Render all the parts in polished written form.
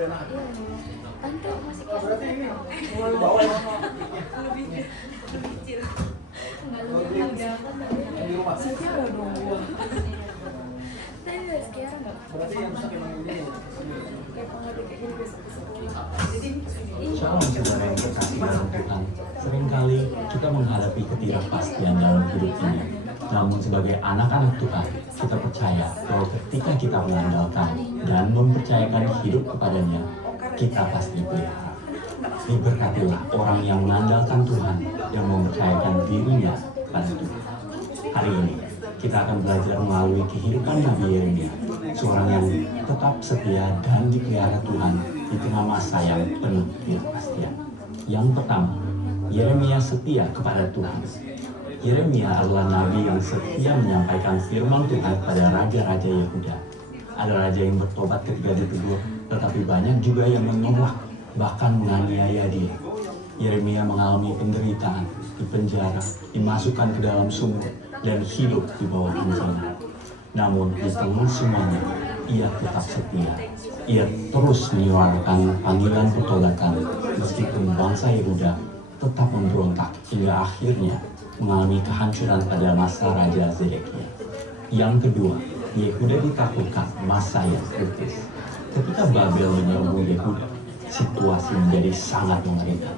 Tante masih kelas berarti ini lebih kecil. Enggak lebih agak di rumah. sekiara dong. Tadi udah sekiara enggak? Berarti yang rusak emang ini. Kayak pengaduk kayak gini besok-besok. Jadi Shalom saudara yang terkasih dalam Tuhan. Seringkali kita menghadapi ketidakpastian dalam hidup ini. Namun sebagai anak-anak Tuhan, kita percaya bahwa ketika kita mengandalkan dan mempercayakan hidup kepadanya, kita pasti dipelihara. Diberkatilah orang yang mengandalkan Tuhan dan mempercayakan dirinya pada Tuhan. Hari ini, kita akan belajar melalui kehidupan Nabi Yeremia, seorang yang tetap setia dan dipelihara Tuhan di tengah masa yang penuh ketidakpastian. Yang pertama, Yeremia setia kepada Tuhan. Yeremia adalah nabi yang setia menyampaikan firman Tuhan pada raja-raja Yehuda. Ada raja yang bertobat ketika ditegur, tetapi banyak juga yang menolak, bahkan menganiaya dia. Yeremia mengalami penderitaan, dipenjara, dimasukkan ke dalam sumur, dan hidup di bawah ancaman. Namun di tengah semuanya, ia tetap setia. Ia terus menyuarakan panggilan pertobatan, meskipun bangsa Yehuda tetap memberontak hingga akhirnya mengalami kehancuran pada masa Raja Zedekia. Yang kedua, Yehuda ditaklukkan masa yang kritis. Ketika Babel menyerbu Yehuda, situasi menjadi sangat mengerikan.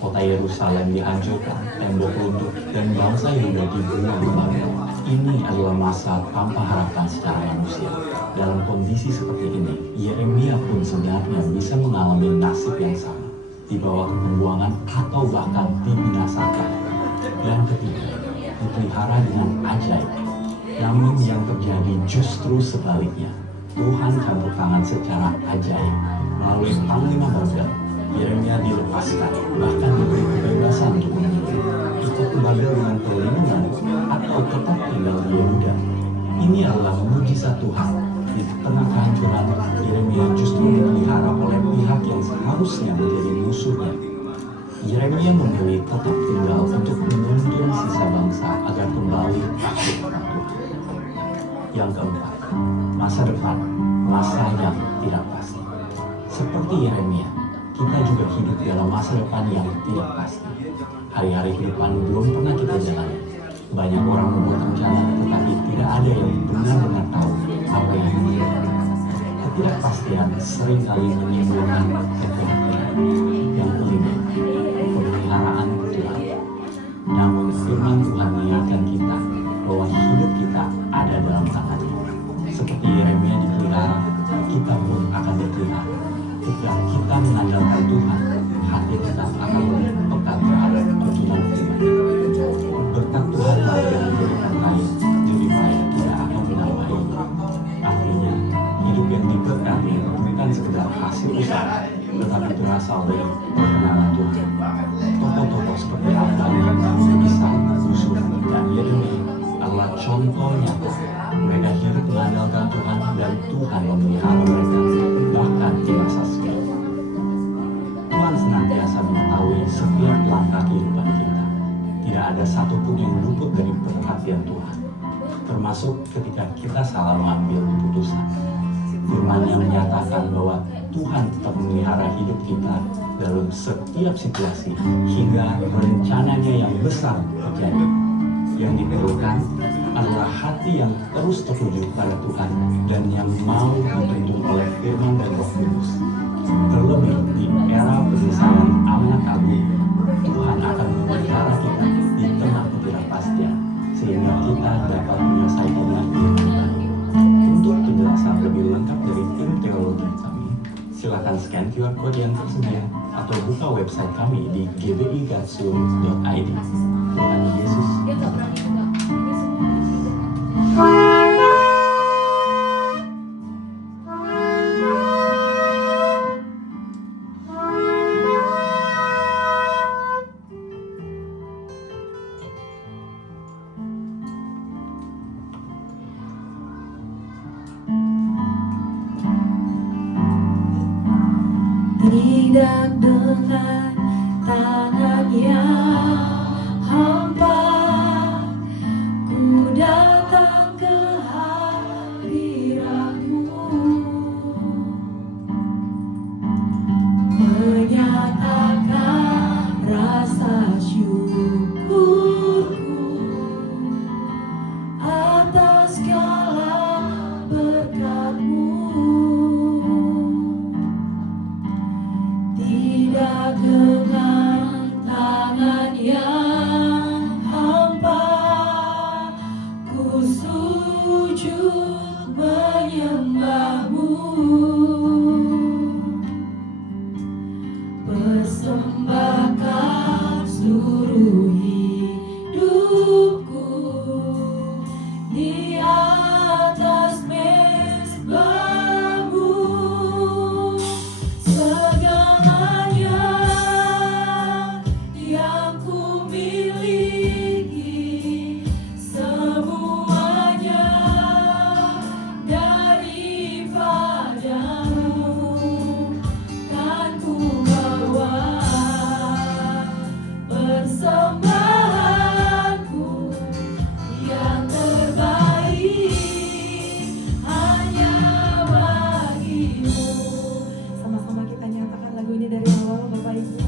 Kota Yerusalem dihancurkan, tembok runtuh, dan bangsa Yehuda dibuang ke Babel. Ini adalah masa tanpa harapan secara manusia. Dalam kondisi seperti ini, Yeremia pun sebenarnya bisa mengalami nasib yang sama, dibawa ke pembuangan atau bahkan dibinasakan. Yang ketiga, dipelihara dengan ajaib. Namun yang terjadi justru sebaliknya. Tuhan campur tangan secara ajaib. Melalui Panglima Babel, Yeremia dilepaskan, bahkan diberi kebebasan untuk memilih ikut ke Babel dengan perlindungan atau tetap tinggal di Yehuda. Ini adalah mujizat Tuhan. Di tengah kehancuran, Yeremia justru dipelihara oleh pihak yang seharusnya menjadi musuhnya. Yeremia memilih tetap tinggal untuk menuntun sisa bangsa agar kembali takut pada Tuhan. Yang keempat, masa depan, masa yang tidak pasti. Seperti Yeremia, kita juga hidup dalam masa depan yang tidak pasti. Hari-hari ke depan belum pernah kita jalani. Banyak orang membuat rencana, tetapi tidak ada yang benar-benar tahu apa yang terjadi. Ketidakpastian seringkali menimbulkan kekhawatiran. Yang kelima, pemeliharaan Tuhan. Namun firman Tuhan mengingatkan kita bahwa hidup kita ada dalam tangannya. Seperti Yeremia dipelihara, kita pun akan dipelihara. Ketika kita mengandalkan Tuhan, hati kita akan lebih pekat terhadap tuntunan firman. Berkat Tuhan yang diberikan kaya, jeripaya tidak akan menambahinya. Artinya, hidup yang diberkati bukan sekedar hasil usaha, tetapi berasal dari perkenanan Tuhan. Tokoh-tokoh seperti Abraham, Ishak, Yusuf, dan Yeremia adalah contoh nyata. Mereka hidup mengandalkan Tuhan dan Tuhan memelihara mereka, bahkan di masa sulit. Tuhan senantiasa mengetahui setiap langkah kehidupan kita. Tidak ada satupun yang luput dari perhatian Tuhan, termasuk ketika kita salah mengambil keputusan. Firman-Nya menyatakan bahwa Tuhan tetap memelihara hidup kita dalam setiap situasi hingga rencananya yang besar terjadi. Yang diperlukan adalah hati yang terus tertuju pada Tuhan dan yang mau dituntun oleh firman dan Roh Kudus. Terlebih di era perpisahan amanat agung, Tuhan akan memelihara kita di tengah ketidakpastian sehingga kita dapat menyelesaikannya dengan baik. Untuk penjelasan lebih lengkap dari tim teologi kami, silakan scan QR Code yang tersedia atau buka website kami di gbigatsu.id. Tuhan Yesus memberkati. tidak dengan tangan yang hampa, ku datang ke hadirat-Mu. di atas mezbahmu, segalanya yang ku miliki, semuanya daripadamu, kan ku bawa persembahanku yang terbaik hanya bagimu. Sama-sama kita nyatakan lagu ini dari awal, Bapak Ibu.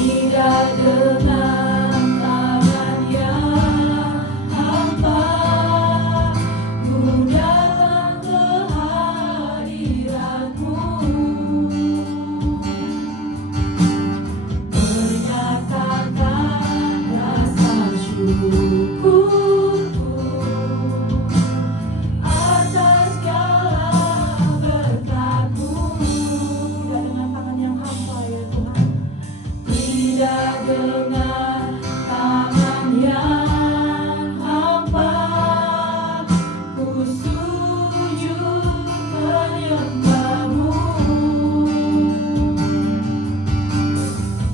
Tidak dengan tangan yang hampa ku datang ke hadiratmu, menyatakan rasa syukurku atas segala berkat-Mu. Tidak dengan tangan yang hampa ya Tuhan, tidak dengan tangan yang hampa ku sujud menyembah-Mu,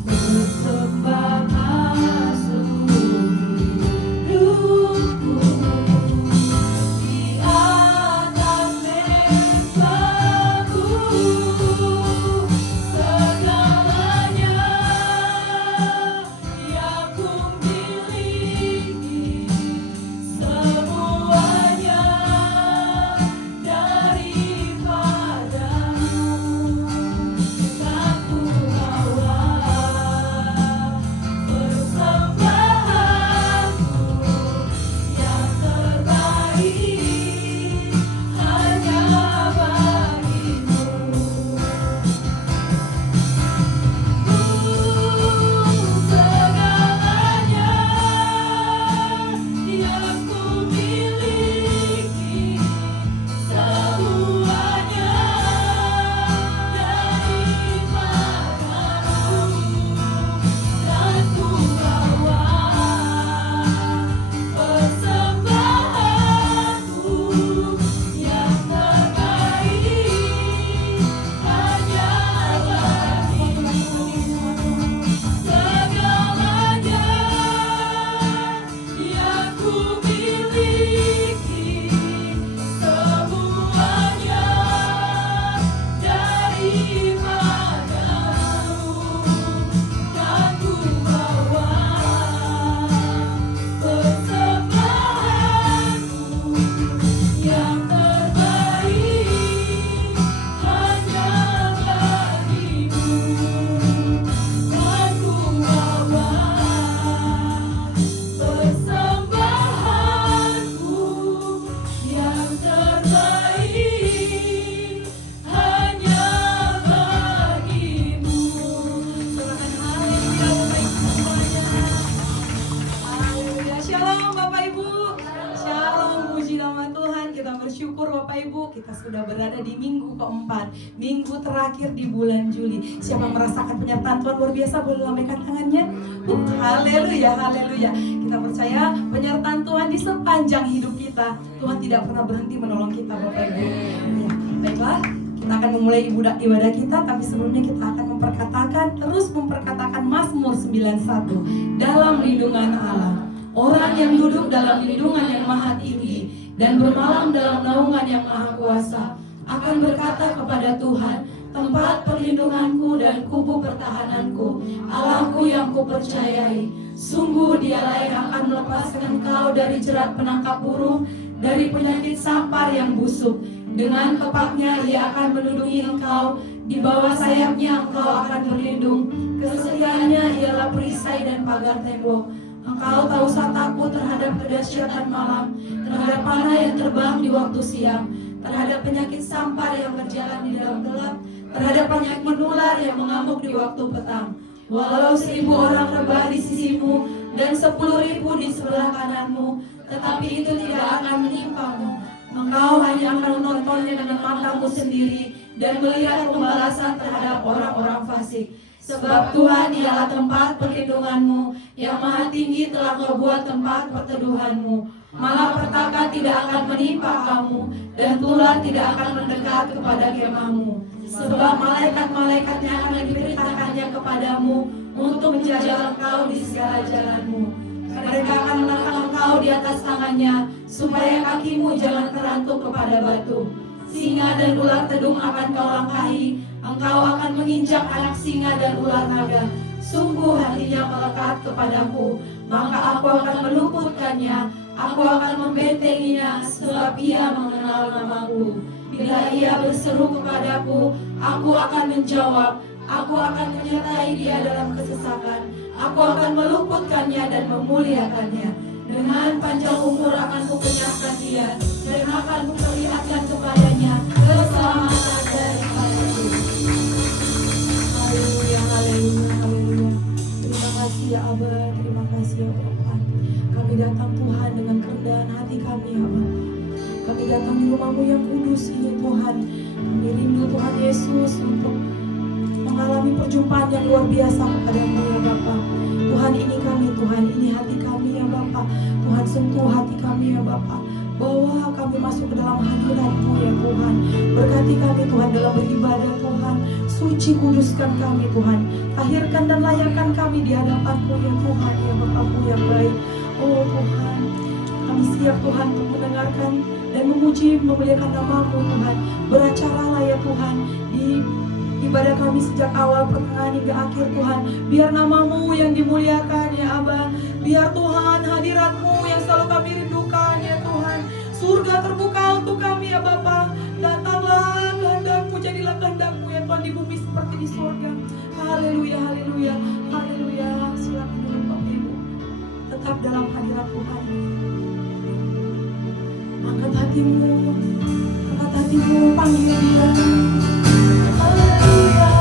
bersembahkan seluruh hidupku di atas mezbahmu, segalanya yang ku miliki, semuanya daripadamu, kan ku bawa persembahanku yang terbaik hanya bagimu. Segalanya yang ku miliki, semuanya daripadamu, kan ku bawa persembahanku yang terbaik hanya bagimu. Segalanya yang ku miliki, semuanya daripadamu, kan ku bawa persembahanku yang terbaik hanya bagimu, kan ku bawa persembahanku yang terbaik hanya bagimu. Surahkan haleluya Bapak Ibu semuanya. Haleluya. Shalom Bapak Ibu. Shalom, puji nama Tuhan. Kita bersyukur Bapak Ibu, kita sudah berada di minggu keempat, minggu terakhir di bulan Juli. Siapa merasakan penyertaan Tuhan luar biasa boleh lambaikan tangannya. Haleluya, haleluya. Kita percaya penyertaan Tuhan di sepanjang hidup kita. Tuhan tidak pernah berhenti menolong kita Bapak Ibu. Ya, baiklah, kita akan memulai ibadah kita, tapi sebelumnya kita akan terus memperkatakan Mazmur 91. Dalam lindungan Allah, orang yang duduk dalam lindungan yang maha tinggi dan bermalam dalam naungan yang maha kuasa akan berkata kepada Tuhan, tempat perlindunganku dan kubu pertahananku, Allahku yang kupercayai. Sungguh dialah yang akan melepaskan engkau dari jerat penangkap burung, dari penyakit sampar yang busuk. Dengan tepaknya ia akan melindungi engkau, di bawah sayapnya engkau akan berlindung. Kesetiaannya ialah perisai dan pagar tembok. Engkau tak usah takut terhadap kedahsyatan malam, terhadap panah yang terbang di waktu siang, terhadap penyakit sampar yang berjalan di dalam gelap, terhadap penyakit menular yang mengamuk di waktu petang. Walau 1000 orang rebah di sisimu dan 10.000 di sebelah kananmu, tetapi itu tidak akan menimpamu. Engkau hanya akan menontonnya dengan matamu sendiri dan melihat pembalasan terhadap orang-orang fasik. Sebab Tuhan ialah tempat perlindunganmu, yang maha tinggi telah Kau buat tempat perteduhanmu. Malapetaka tidak akan menimpa kamu, dan tulah tidak akan mendekat kepada kemahmu. Sebab malaikat-malaikatnya akan diperintahkannya kepadamu untuk menjaga engkau di segala jalanmu. Mereka akan menahan engkau di atas tangannya, supaya kakimu jangan terantuk kepada batu. Singa dan ular tedung akan kau langkahi, engkau akan menginjak anak singa dan ular naga. Sungguh hatinya melekat kepadaku, maka aku akan meluputkannya, aku akan membentenginya, sebab ia mengenal namaku. Bila ia berseru kepadaku, aku akan menjawab, aku akan menyertai dia dalam kesesakan, aku akan meluputkannya dan memuliakannya. Dengan panjang umur akan kukenyangkan dia, dan akan kuperlihatkan kepadanya keselamatan daripadaku. Haleluya, haleluya, haleluya. Terima kasih ya Aba, terima kasih ya Bapa. Kami datang Tuhan dengan kerendahan hati kami ya Bapa. Kami datang di rumah-Mu yang kudus ini Tuhan. Kami rindu Tuhan Yesus untuk mengalami perjumpaan yang luar biasa kepada-Mu ya Bapa. Tuhan ini kami, Tuhan ini hati kami ya Bapa. Tuhan sentuh hati kami ya Bapa. Bawa kami masuk ke dalam hadirat-Mu ya Tuhan. Berkati kami Tuhan dalam beribadah Tuhan. Suci kuduskan kami Tuhan. Tahirkan dan layakkan kami di hadapan-Mu ya Tuhan ya Bapa-Mu yang baik. Oh Tuhan, kami siap Tuhan untuk mendengarkan dan memuji memuliakan nama-Mu Tuhan. Beracaralah ya Tuhan di ibadah kami sejak awal, pertengahan hingga akhir Tuhan. Biar nama-Mu yang dimuliakan ya Aba. Biar Tuhan hadirat-Mu yang selalu kami rindukan ya Tuhan. Surga terbuka untuk kami ya Bapa. Datanglah kehendak-Mu, jadilah kehendak-Mu ya Tuhan di bumi seperti di surga. Haleluya, haleluya, haleluya. Silakan dulu Bapak Ibu tetap dalam hadirat Tuhan. Angkat hatimu, panggil Dia. Haleluya.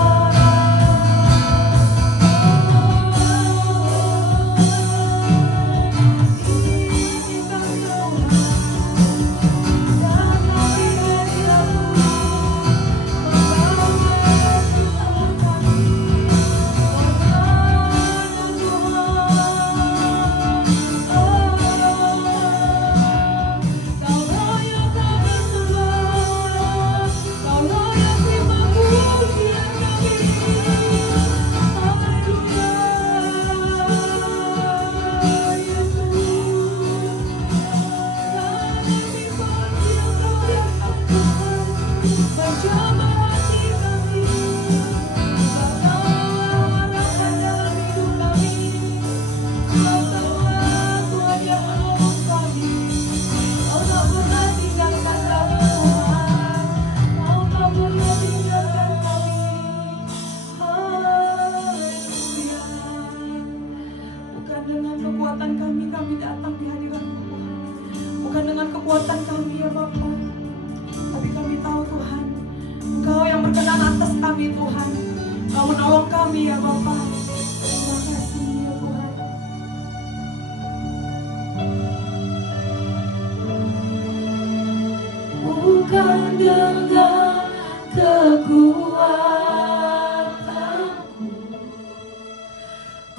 Bukan dengan kekuatanku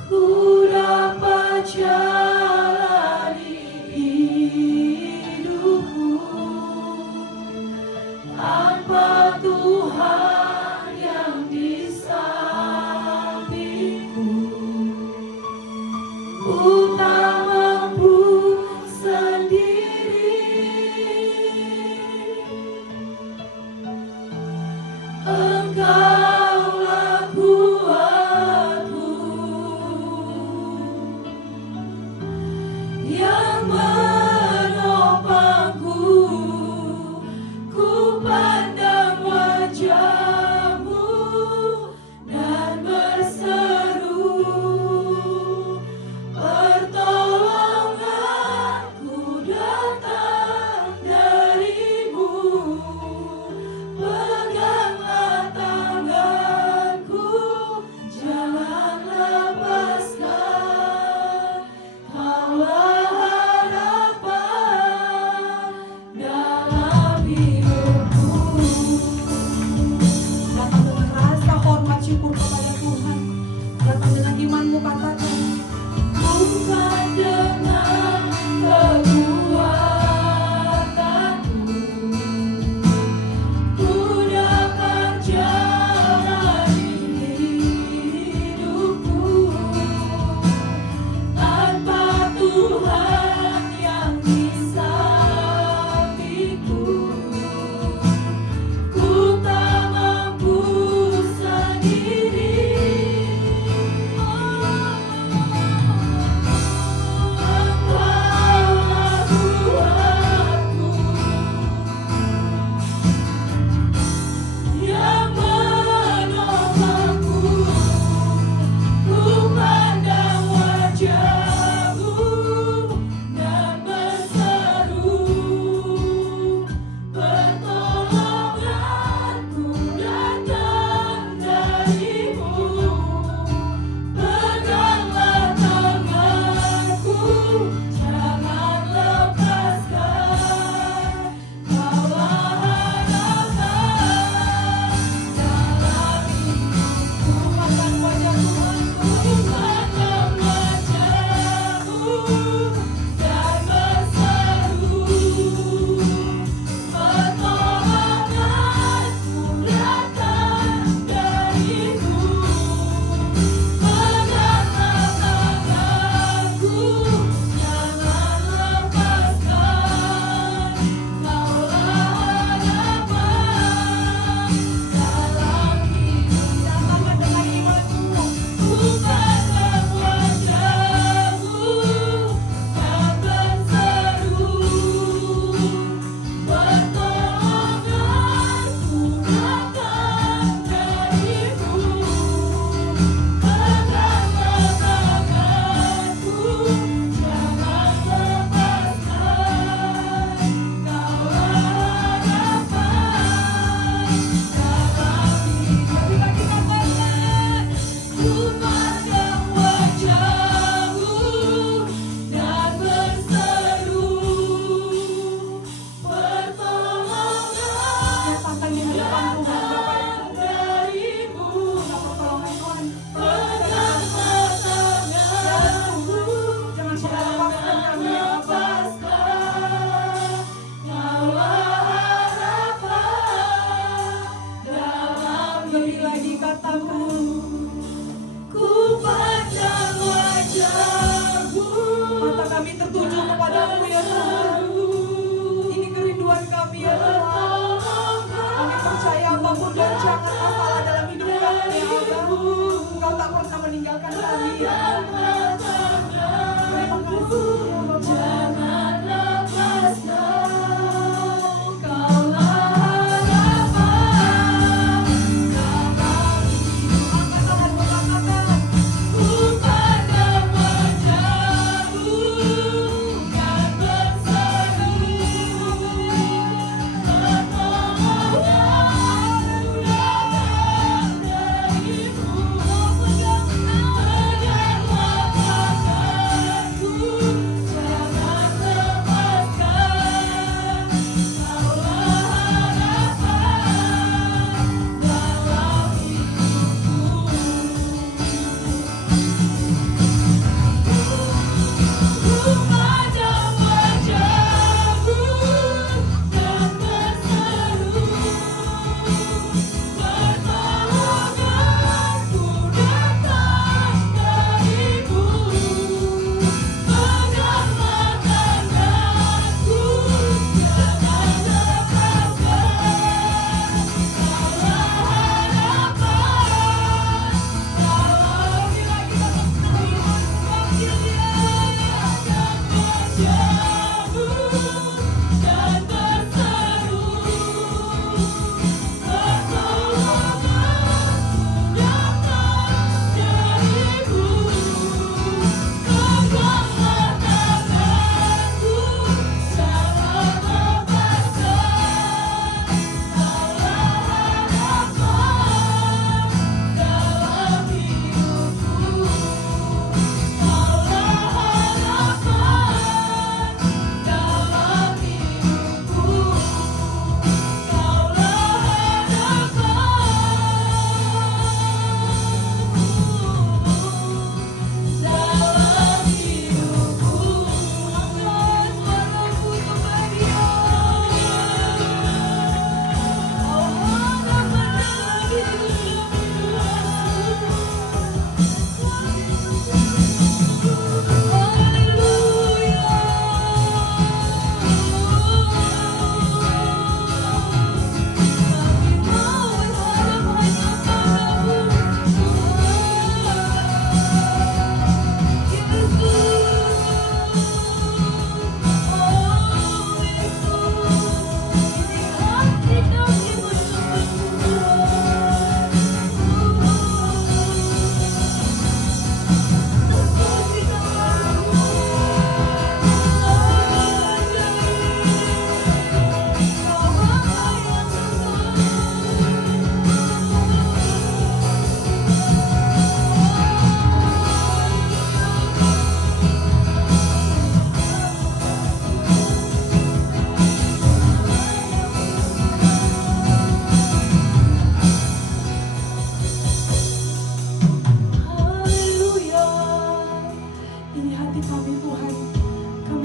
ku dapat jalani hidupku tanpa Tuhan yang di sampingku.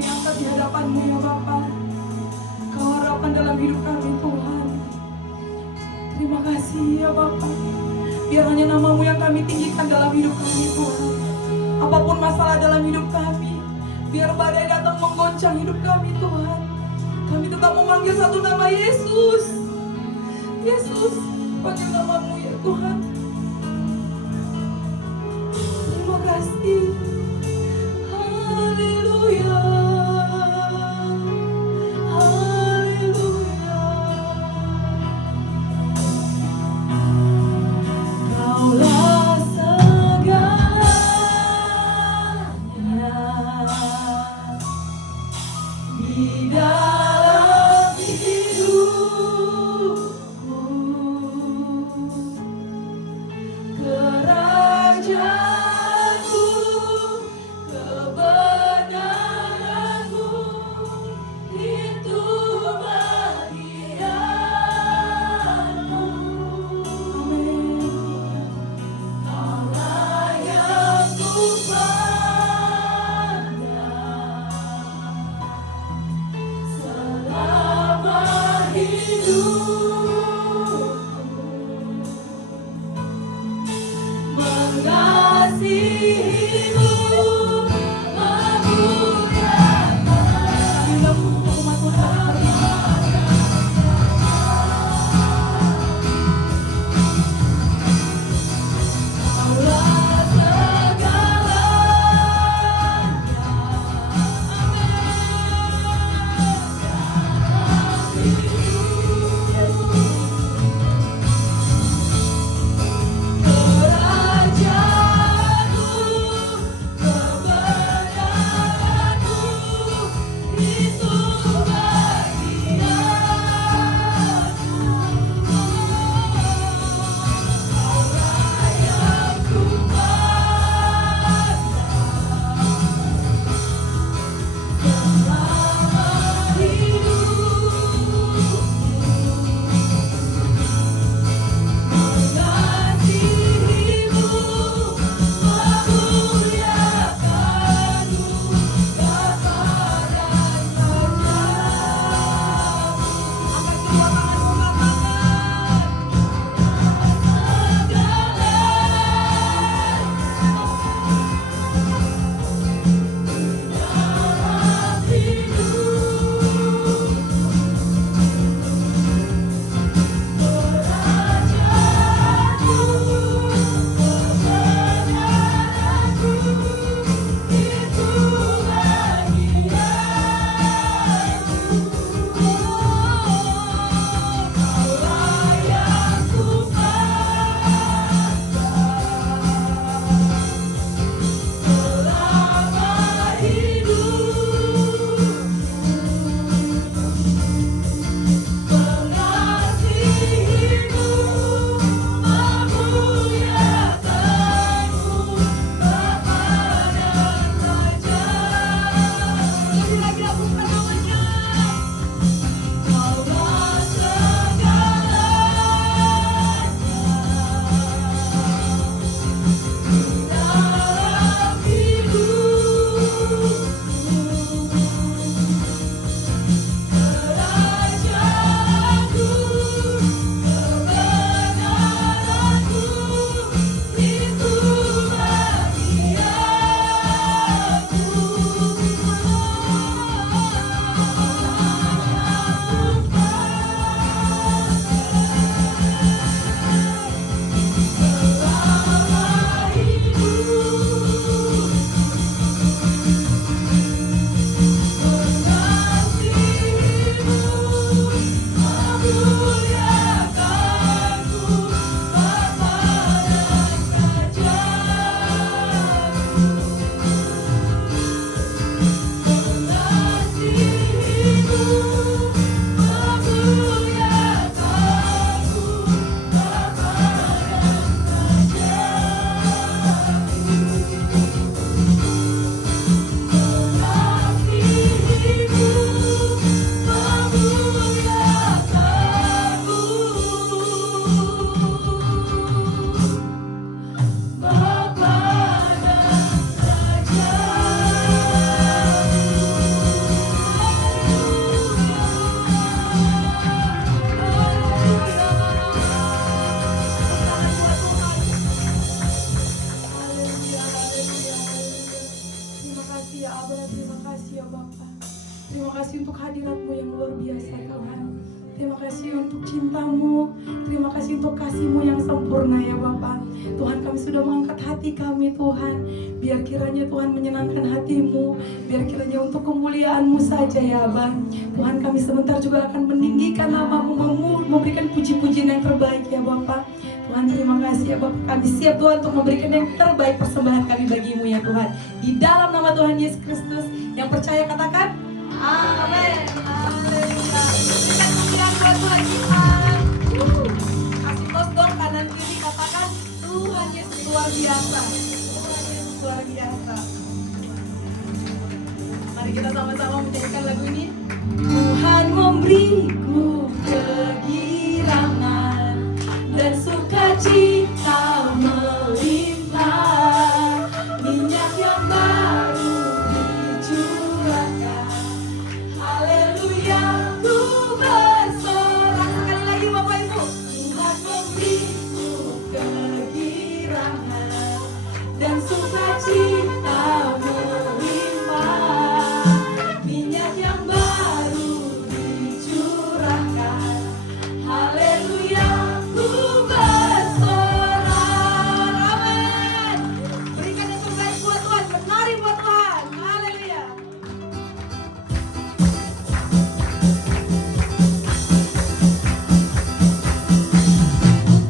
kami angkat di hadapan-Mu ya Bapa. Kau harapan dalam hidup kami Tuhan. Terima kasih ya Bapa. Biar hanya nama-Mu yang kami tinggikan dalam hidup kami Tuhan. Apapun masalah dalam hidup kami, biar badai datang menggoncang hidup kami Tuhan, kami tetap memanggil satu nama, Yesus. Yesus, panggil nama-Mu ya Tuhan. Terima kasih. Haleluya. Haleluya. Kaulah segalanya di dalam hidupku. Ya Abah, terima kasih ya Bapa. Terima kasih untuk hadirat-Mu yang luar biasa Tuhan. Terima kasih untuk cinta-Mu. Terima kasih untuk kasih-Mu yang sempurna ya Bapa. Tuhan, kami sudah mengangkat hati kami Tuhan. Biar kiranya Tuhan menyenangkan hati-Mu. Biar kiranya untuk kemuliaan-Mu saja ya Abah. Tuhan, kami sebentar juga akan meninggikan nama-Mu, memberikan puji-pujian yang terbaik ya Bapa. Tuhan, terima kasih ya Bapak. Kami siap Tuhan untuk memberikan yang terbaik persembahan kami bagimu ya Tuhan. Di dalam nama Tuhan Yesus Kristus. Yang percaya katakan amin. Haleluya. Berikan pujian buat Tuhan kita. Kasih tos dong kanan kiri, katakan Tuhan Yesus luar biasa. Tuhan Yesus luar biasa. Mari kita sama-sama menyanyikan lagu ini. Tuhan memberiku kegirangan dan sukacita melimpah, minyak yang baru dicurahkan. Haleluya, ku bersorak. Sekali lagi Bapak Ibu. Tuhan memberiku kegirangan dan sukacita melimpah, minyak yang baru dicurahkan. Haleluya, ku bersorak. Amin. Berikan yang terbaik buat Tuhan, menari buat Tuhan. Haleluya.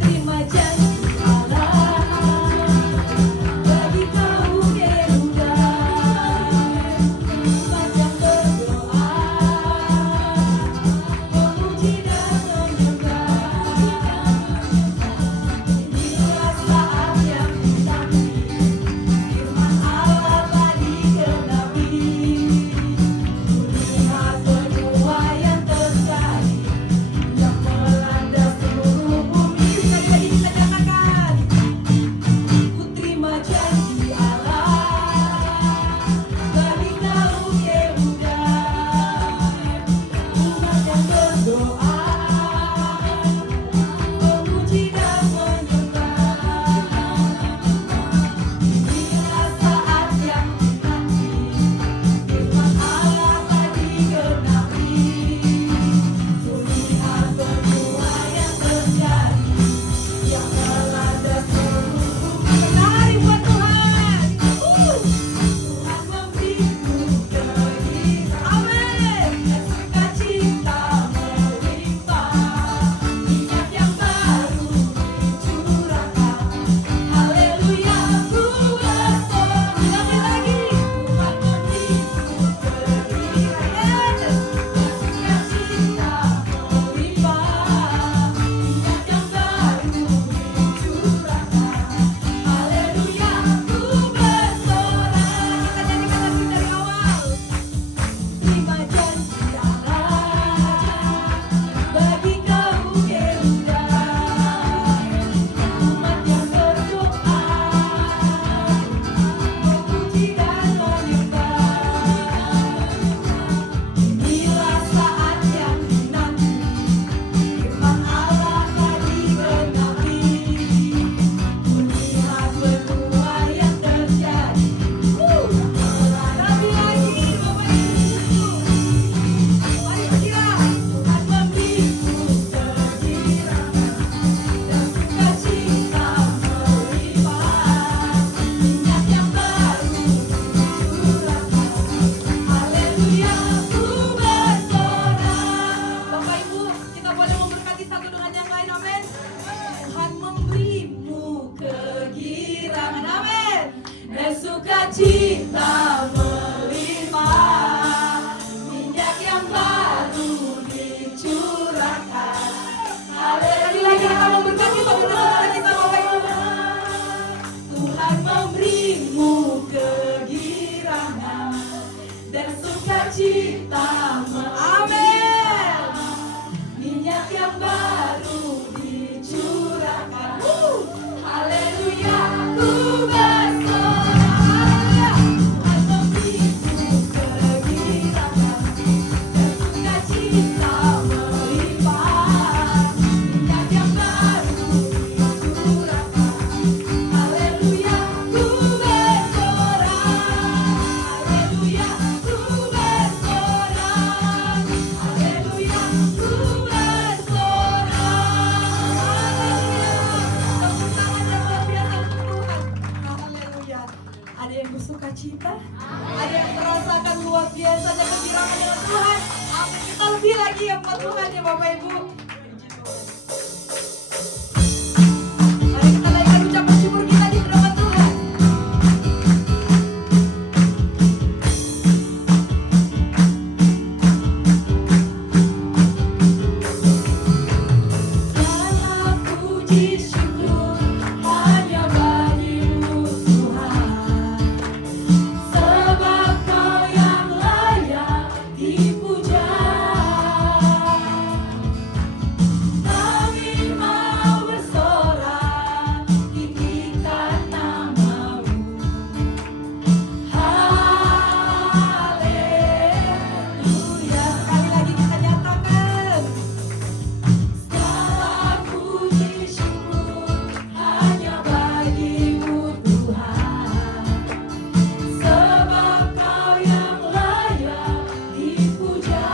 Terima janji Allah bagi kaum Yehuda, umat yang berdoa, memuji dan menyembah. Inilah saat yang dinanti, firman Allah telah digenapi. Lihat benua yang terjadi, yang melanda seluruh bumi. Sekali lagi kita nyatakan, ku terima janji Allah bagi kaum Yehuda, umat yang berdoa, memuji dan menyembah. Inilah saat yang dinanti, firman Allah telah digenapi. Lihat benua yang terjadi, yang melanda seluruh bumi. Menari buat Tuhan. Tuhan memberiku kegirangan, amin, dan sukacita melimpah, minyak yang baru dicurahkan. Haleluya, ku bersorak. Sekali lagi. Tuhan memberiku kegirangan dan sukacita melimpah, minyak yang baru dicurahkan. Haleluya, ku bersorak. Kita nyanyikan lagi dari awal. Terima janji Allah bagi kaum Yehuda, umat yang berdoa, memuji dan menyembah. Inilah saat yang dinanti, firman Allah telah digenapi. Lihat benua yang terjadi, lagi Bapak Ibu. Mari berkira, Tuhan memberiku kegirangan dan sukacita melimpah, minyak yang baru dicurahkan. Haleluya, ku bersorak. Bapak Ibu, kita boleh memberkati satu dengan yang lain, amin. Tuhan memberimu kegirangan, amin, dan sukacita melimpah, minyak yang baru dicurahkan. Haleluya, kita memberkati satu dengan kita, Bapak Ibu. Tuhan memberimu kegirangan dan sukacita, amin, minyak yang baru dicurahkan. Haleluya, ku bersorak. Tuhan memberiku kegirangan dan sukacita melimpah, minyak yang baru dicurahkan. Haleluya, ku bersorak. Haleluya. lagi yang buat Tuhan ya Bapak Ibu. Mari kita naikkan ucapan syukur kita di hadapan Tuhan. Segala puji syukur hanya bagi-Mu Tuhan, sebab Kau yang layak dipuja. Kami mau bersorak tinggikan nama-Mu. Haleluya. Sekali lagi kita nyatakan, segala puji syukur hanya bagi-Mu Tuhan, sebab Kau yang layak dipuja.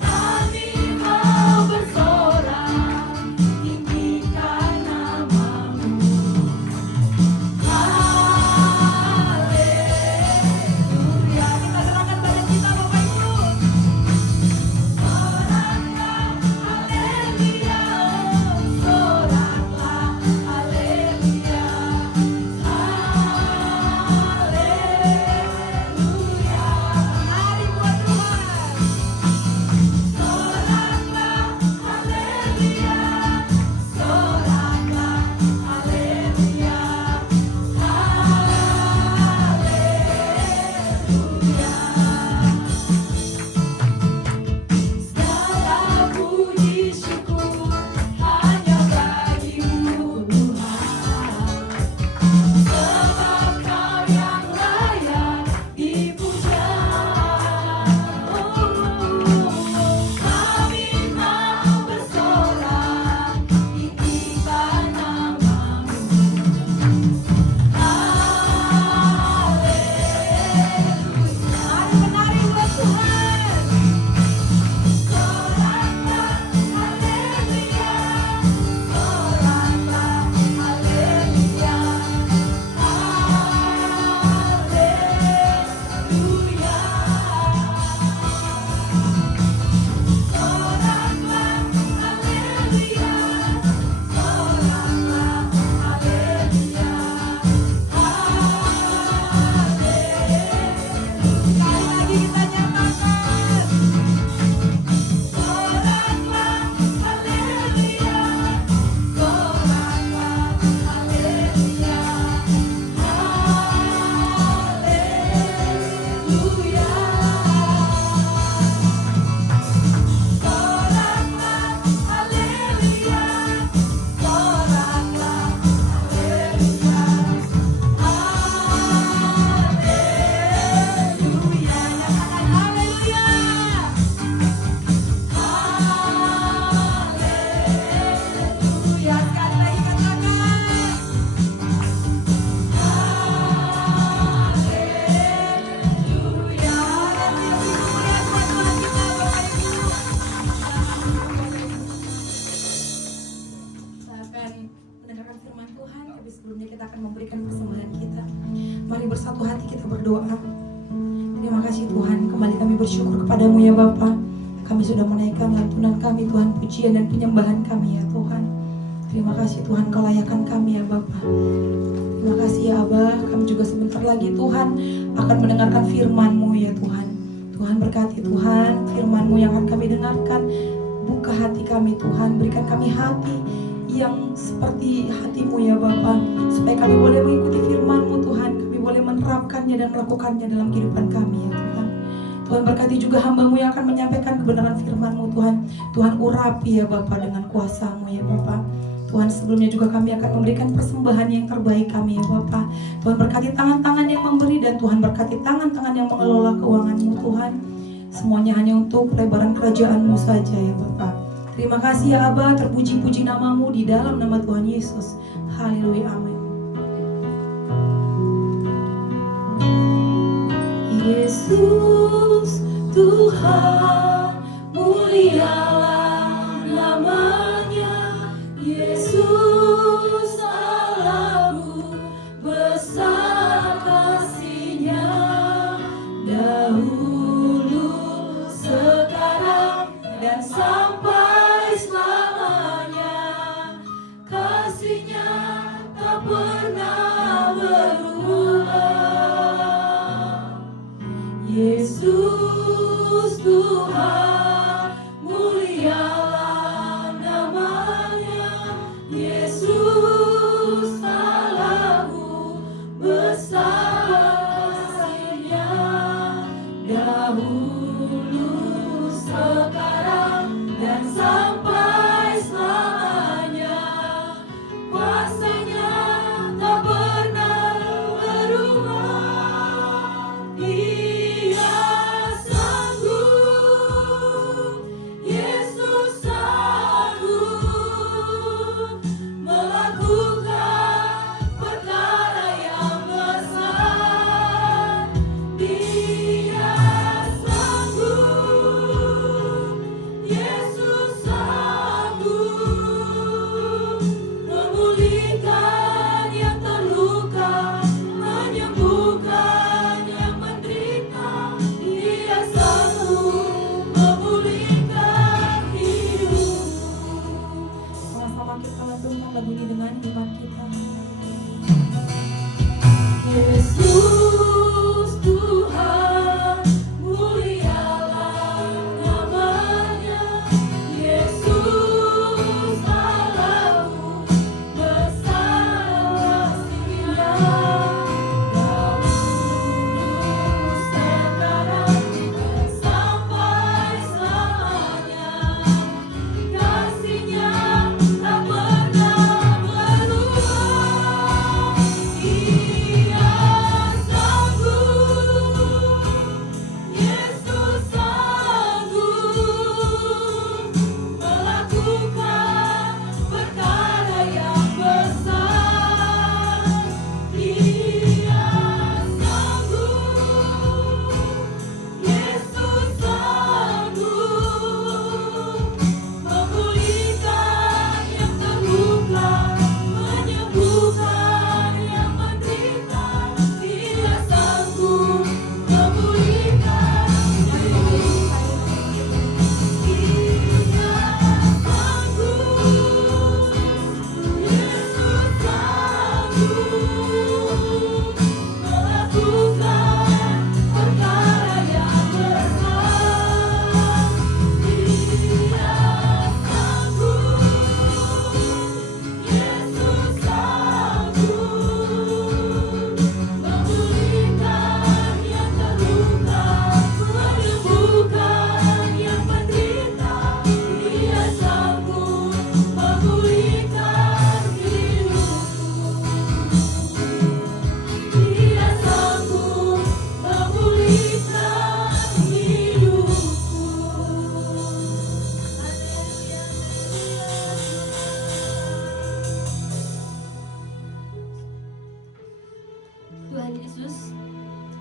Kami mau bersorak tinggikan nama-Mu. Haleluya. Kita gerakan badan kita Bapak Ibu. Soraklah haleluya, soraklah haleluya, haleluya. Mari buat Tuhan. Soraklah haleluya, soraklah haleluya, haleluya. Segala puji syukur hanya bagi-Mu Tuhan, sebab Kau yang layak dipuja. Kami mau bersorak tinggikan nama-Mu. Haleluya. Mari menari buat Tuhan. Soraklah haleluya, soraklah haleluya, haleluya. Soraklah haleluya, soraklah haleluya, haleluya. Sekali lagi kita nyatakan, soraklah haleluya, soraklah haleluya, haleluya. Soraklah haleluya, soraklah haleluya, haleluya. Nyatakan haleluya. Haleluya. Sekali lagi katakan, haleluya. Dan lebih kemuliaan buat Tuhan kita Bapak Ibu. Kita akan mendengarkan firman Tuhan, tapi sebelumnya kita akan memberikan persembahan kita. Mari bersatu hati kita berdoa. Terima kasih Tuhan, kembali kami bersyukur kepadamu ya Bapa. Kami sudah menaikkan lantunan kami Tuhan, pujian dan penyembahan kami ya Tuhan. Terima kasih Tuhan, Kau layakkan kami ya Bapa. Terima kasih ya Abah, kami juga sebentar lagi Tuhan akan mendengarkan firman-Mu ya Tuhan. Tuhan berkati Tuhan, firman-Mu yang akan kami dengarkan. Buka hati kami Tuhan, berikan kami hati yang seperti hati-Mu ya Bapa, supaya kami boleh mengikuti firman-Mu Tuhan, kami boleh menerapkannya dan melakukannya dalam kehidupan kami ya Tuhan. Tuhan berkati juga hamba-Mu yang akan menyampaikan kebenaran firman-Mu Tuhan. Tuhan urapi ya Bapa dengan kuasa-Mu ya Bapa. Tuhan, sebelumnya juga kami akan memberikan persembahan yang terbaik kami ya Bapa. Tuhan berkati tangan-tangan yang memberi dan Tuhan berkati tangan-tangan yang mengelola keuangan-Mu Tuhan. Semuanya hanya untuk pelebaran kerajaan-Mu saja ya Bapa. Terima kasih ya Aba, terpuji-puji nama-Mu di dalam nama Tuhan Yesus. Haleluya, amin. Yesus Tuhan, mulialah namanya. Yesus Allahku, besar kasih-Nya. Dahulu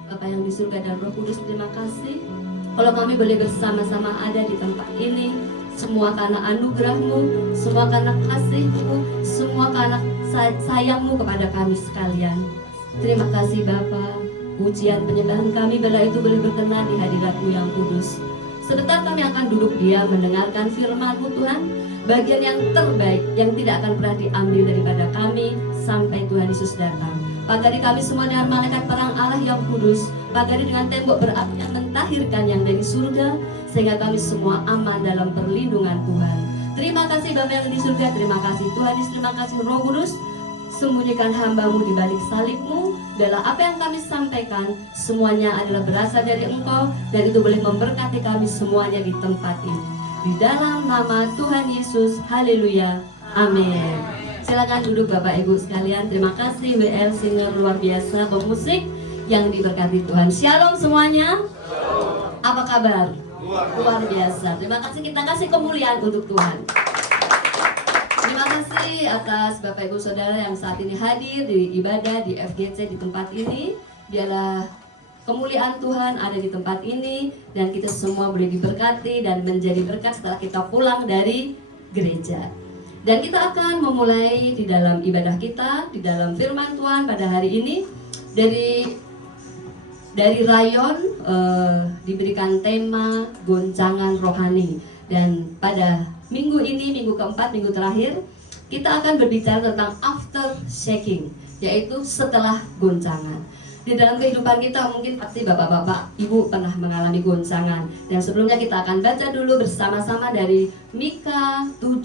Bapa yang di surga dan Roh Kudus, terima kasih kalau kami boleh bersama-sama ada di tempat ini. Semua karena anugerah-Mu, semua karena kasih-Mu, semua karena sayang-Mu kepada kami sekalian. Terima kasih Bapa. Pujian penyembahan kami bila itu boleh berkenan di hadirat-Mu yang kudus. Sebentar kami akan duduk diam mendengarkan firman-Mu Tuhan, bagian yang terbaik yang tidak akan pernah diambil daripada kami sampai Tuhan Yesus datang. Pagari kami semua dengan malaikat perang Allah yang kudus, pagari dengan tembok berapi yang mentahirkan yang dari surga, sehingga kami semua aman dalam perlindungan Tuhan. Terima kasih Bapa yang di surga, terima kasih Tuhan Yesus, terima kasih Roh Kudus. Sembunyikan hamba-Mu di balik salib-Mu. Dalam apa yang kami sampaikan, semuanya adalah berasal dari Engkau, dan itu boleh memberkati kami semuanya di tempat ini. Di dalam nama Tuhan Yesus, haleluya, amin. Silakan duduk Bapak Ibu sekalian. Terima kasih WL Singer luar biasa, pemusik yang diberkati Tuhan. Shalom semuanya. Apa kabar? Luar biasa. Terima kasih, kita kasih kemuliaan untuk Tuhan. Terima kasih atas Bapak Ibu Saudara yang saat ini hadir di ibadah di FGC di tempat ini. Biarlah kemuliaan Tuhan ada di tempat ini dan kita semua boleh diberkati dan menjadi berkat setelah kita pulang dari gereja. Dan kita akan memulai di dalam ibadah kita, di dalam firman Tuhan pada hari ini dari Rayon diberikan tema goncangan rohani. Dan pada minggu ini, minggu keempat, minggu terakhir, kita akan berbicara tentang after shaking, yaitu setelah goncangan. Di dalam kehidupan kita mungkin pasti bapak-bapak, ibu pernah mengalami goncangan. Dan sebelumnya kita akan baca dulu bersama-sama dari Mika 7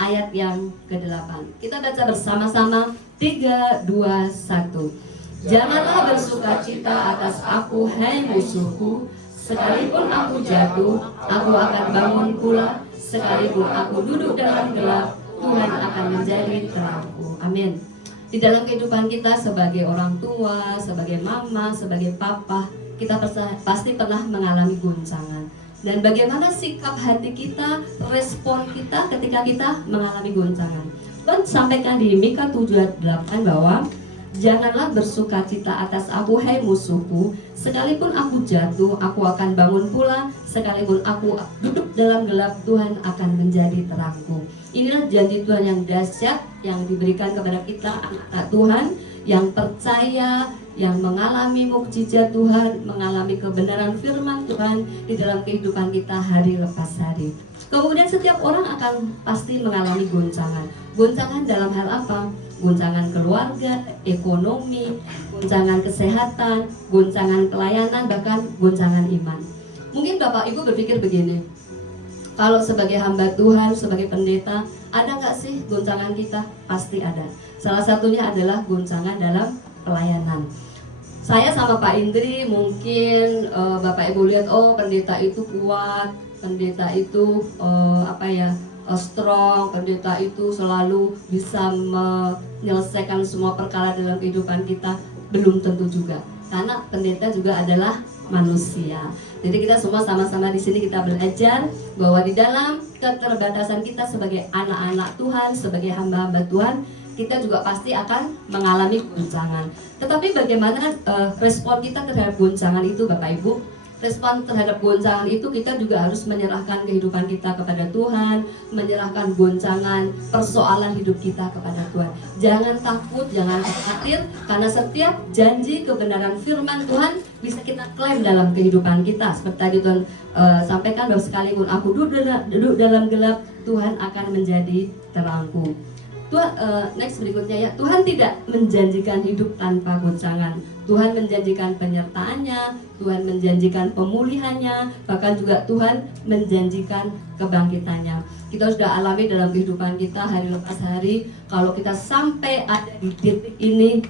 ayat yang ke-8. Kita baca bersama-sama 3, 2, 1. Janganlah bersukacita atas aku, hai musuhku. Sekalipun aku jatuh, aku akan bangun pula. Sekalipun aku duduk dalam gelap, Tuhan akan menjadi terangku. Amin. Di dalam kehidupan kita sebagai orang tua, sebagai mama, sebagai papa, kita pasti pernah mengalami goncangan. Dan bagaimana sikap hati kita, respon kita ketika kita mengalami goncangan. Tuhan sampaikan di Mika 7:8 bahwa janganlah bersukacita atas aku, hai musuhku. Sekalipun aku jatuh, aku akan bangun pula. Sekalipun aku duduk dalam gelap, Tuhan akan menjadi terangku. Inilah janji Tuhan yang dahsyat yang diberikan kepada kita anak-anak Tuhan yang percaya, yang mengalami mukjizat Tuhan, mengalami kebenaran firman Tuhan di dalam kehidupan kita hari lepas hari. Kemudian setiap orang akan pasti mengalami goncangan. Goncangan dalam hal apa? Goncangan keluarga, ekonomi, goncangan kesehatan, goncangan pelayanan, bahkan goncangan iman. Mungkin Bapak Ibu berpikir begini, kalau sebagai hamba Tuhan, sebagai pendeta, ada nggak sih goncangan kita? Pasti ada. Salah satunya adalah goncangan dalam pelayanan. Saya sama Pak Indri mungkin Bapak Ibu lihat, oh pendeta itu kuat, pendeta itu strong, pendeta itu selalu bisa menyelesaikan semua perkara dalam kehidupan kita. Belum tentu juga, karena pendeta juga adalah manusia. Jadi kita semua sama-sama di sini kita belajar bahwa di dalam keterbatasan kita sebagai anak-anak Tuhan, sebagai hamba-hamba Tuhan, kita juga pasti akan mengalami goncangan. Tetapi bagaimana respon kita terhadap goncangan itu, Bapak Ibu? Respon terhadap goncangan itu kita juga harus menyerahkan kehidupan kita kepada Tuhan, menyerahkan goncangan persoalan hidup kita kepada Tuhan. Jangan takut, jangan khawatir, karena setiap janji kebenaran firman Tuhan bisa kita klaim dalam kehidupan kita. Seperti tadi Tuhan sampaikan bahwa sekalipun aku duduk dalam gelap, Tuhan akan menjadi terangku. Tuhan, next berikutnya ya, Tuhan tidak menjanjikan hidup tanpa goncangan. Tuhan menjanjikan penyertaannya, Tuhan menjanjikan pemulihannya, bahkan juga Tuhan menjanjikan kebangkitannya. Kita sudah alami dalam kehidupan kita hari lepas hari, kalau kita sampai ada di titik ini,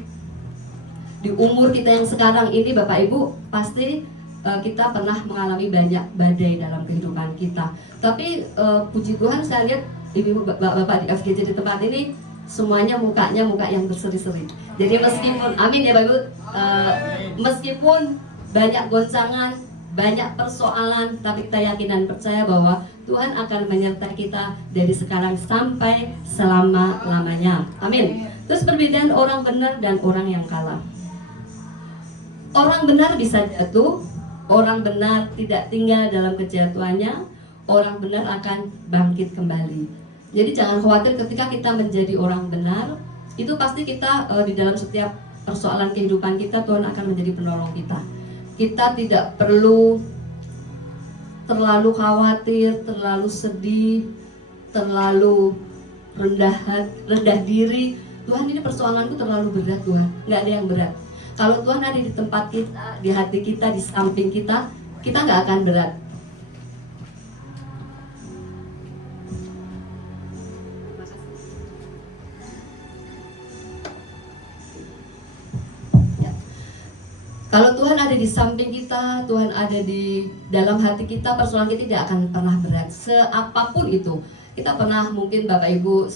di umur kita yang sekarang ini, Bapak Ibu, pasti kita pernah mengalami banyak badai dalam kehidupan kita. Tapi puji Tuhan, saya lihat ibu bapak di FGC di tempat ini semuanya mukanya muka yang berseri-seri. Jadi meskipun, amin ya Bapak Ibu, meskipun banyak goncangan, banyak persoalan, tapi kita yakin dan percaya bahwa Tuhan akan menyertai kita dari sekarang sampai selama-lamanya. Amin. Terus perbedaan orang benar dan orang yang kalah. Orang benar bisa jatuh, orang benar tidak tinggal dalam kejatuhannya, orang benar akan bangkit kembali. Jadi jangan khawatir ketika kita menjadi orang benar, itu pasti kita di dalam setiap persoalan kehidupan kita, Tuhan akan menjadi penolong kita. Kita tidak perlu terlalu khawatir, terlalu sedih, terlalu rendah diri. Tuhan, ini persoalanku terlalu berat Tuhan. Nggak ada yang berat. Kalau Tuhan ada di tempat kita, di hati kita, di samping kita, kita nggak akan berat. Kalau Tuhan ada di samping kita, Tuhan ada di dalam hati kita, persoalan kita tidak akan pernah berat. Seapapun itu, kita pernah mungkin Bapak Ibu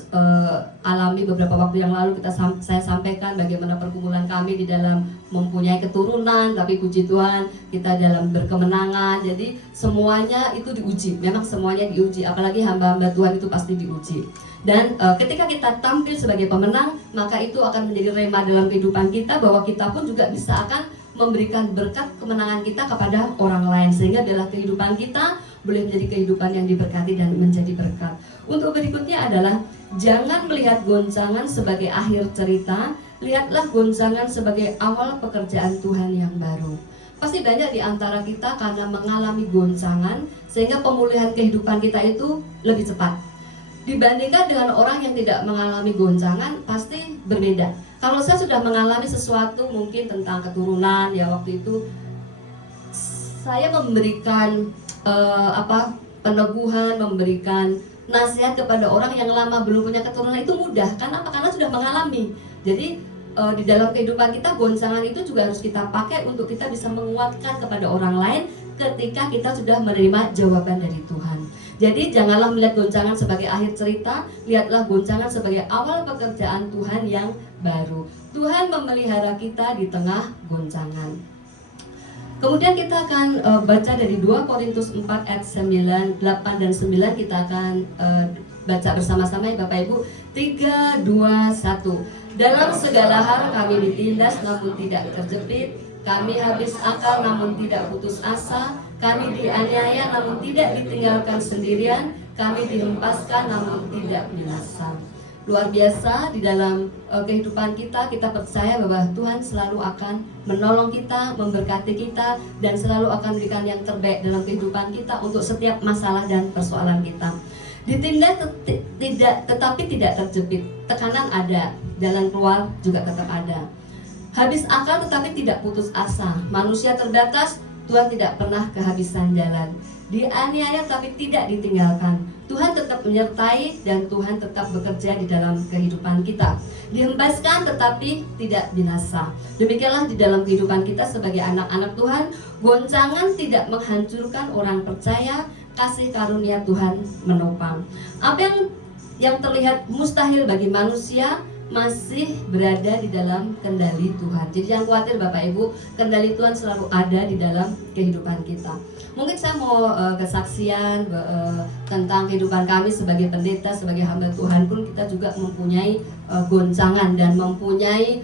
alami beberapa waktu yang lalu saya sampaikan bagaimana pergumulan kami di dalam mempunyai keturunan, tapi puji Tuhan kita dalam berkemenangan. Jadi semuanya itu diuji, memang semuanya diuji. Apalagi hamba-hamba Tuhan itu pasti diuji. Dan ketika kita tampil sebagai pemenang, maka itu akan menjadi rema dalam kehidupan kita, bahwa kita pun juga bisa akan memberikan berkat kemenangan kita kepada orang lain, sehingga dalam kehidupan kita boleh menjadi kehidupan yang diberkati dan menjadi berkat. Untuk berikutnya adalah jangan melihat goncangan sebagai akhir cerita, lihatlah goncangan sebagai awal pekerjaan Tuhan yang baru. Pasti banyak di antara kita karena mengalami goncangan sehingga pemulihan kehidupan kita itu lebih cepat dibandingkan dengan orang yang tidak mengalami goncangan. Pasti berbeda. Kalau saya sudah mengalami sesuatu mungkin tentang keturunan, ya waktu itu saya memberikan peneguhan, memberikan nasihat kepada orang yang lama belum punya keturunan itu mudah. Karena apa? Karena sudah mengalami. Jadi di dalam kehidupan kita, goncangan itu juga harus kita pakai untuk kita bisa menguatkan kepada orang lain ketika kita sudah menerima jawaban dari Tuhan. Jadi janganlah melihat goncangan sebagai akhir cerita, lihatlah goncangan sebagai awal pekerjaan Tuhan yang baru. Tuhan memelihara kita di tengah goncangan. Kemudian kita akan baca dari 2 Korintus 4 ayat 9, 8 dan 9. Kita akan baca bersama-sama ya Bapak Ibu. 3, 2, 1. Dalam segala hal kami ditindas namun tidak terjepit, kami habis akal namun tidak putus asa, kami dianiaya namun tidak ditinggalkan sendirian, kami dihempaskan namun tidak binasa. Luar biasa di dalam kehidupan kita, kita percaya bahwa Tuhan selalu akan menolong kita, memberkati kita, dan selalu akan memberikan yang terbaik dalam kehidupan kita untuk setiap masalah dan persoalan kita. Ditindas tetapi tidak terjepit, tekanan ada, jalan keluar juga tetap ada. Habis akal tetapi tidak putus asa, manusia terbatas, Tuhan tidak pernah kehabisan jalan. Dianiaya tapi tidak ditinggalkan, Tuhan tetap menyertai dan Tuhan tetap bekerja di dalam kehidupan kita. Dihempaskan tetapi tidak binasa. Demikianlah di dalam kehidupan kita sebagai anak-anak Tuhan, goncangan tidak menghancurkan orang percaya, kasih karunia Tuhan menopang. Apa yang terlihat mustahil bagi manusia masih berada di dalam kendali Tuhan. Jadi jangan khawatir Bapak Ibu, kendali Tuhan selalu ada di dalam kehidupan kita. Mungkin saya mau kesaksian tentang kehidupan kami sebagai pendeta, sebagai hamba Tuhan pun kita juga mempunyai goncangan dan mempunyai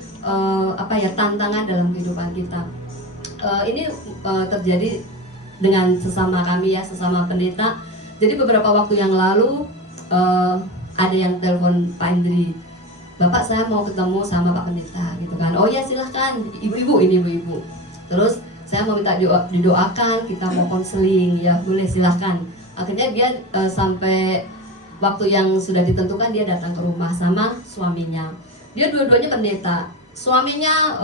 tantangan dalam kehidupan kita. Ini terjadi dengan sesama kami ya, sesama pendeta. Jadi beberapa waktu yang lalu ada yang telepon Pak Indri, Bapak saya mau ketemu sama Pak Pendeta gitu kan. Oh ya silahkan, ibu-ibu ini ibu-ibu. Terus saya mau minta didoakan, kita mau konseling, ya boleh silahkan. Akhirnya dia sampai waktu yang sudah ditentukan dia datang ke rumah sama suaminya. Dia dua-duanya pendeta. Suaminya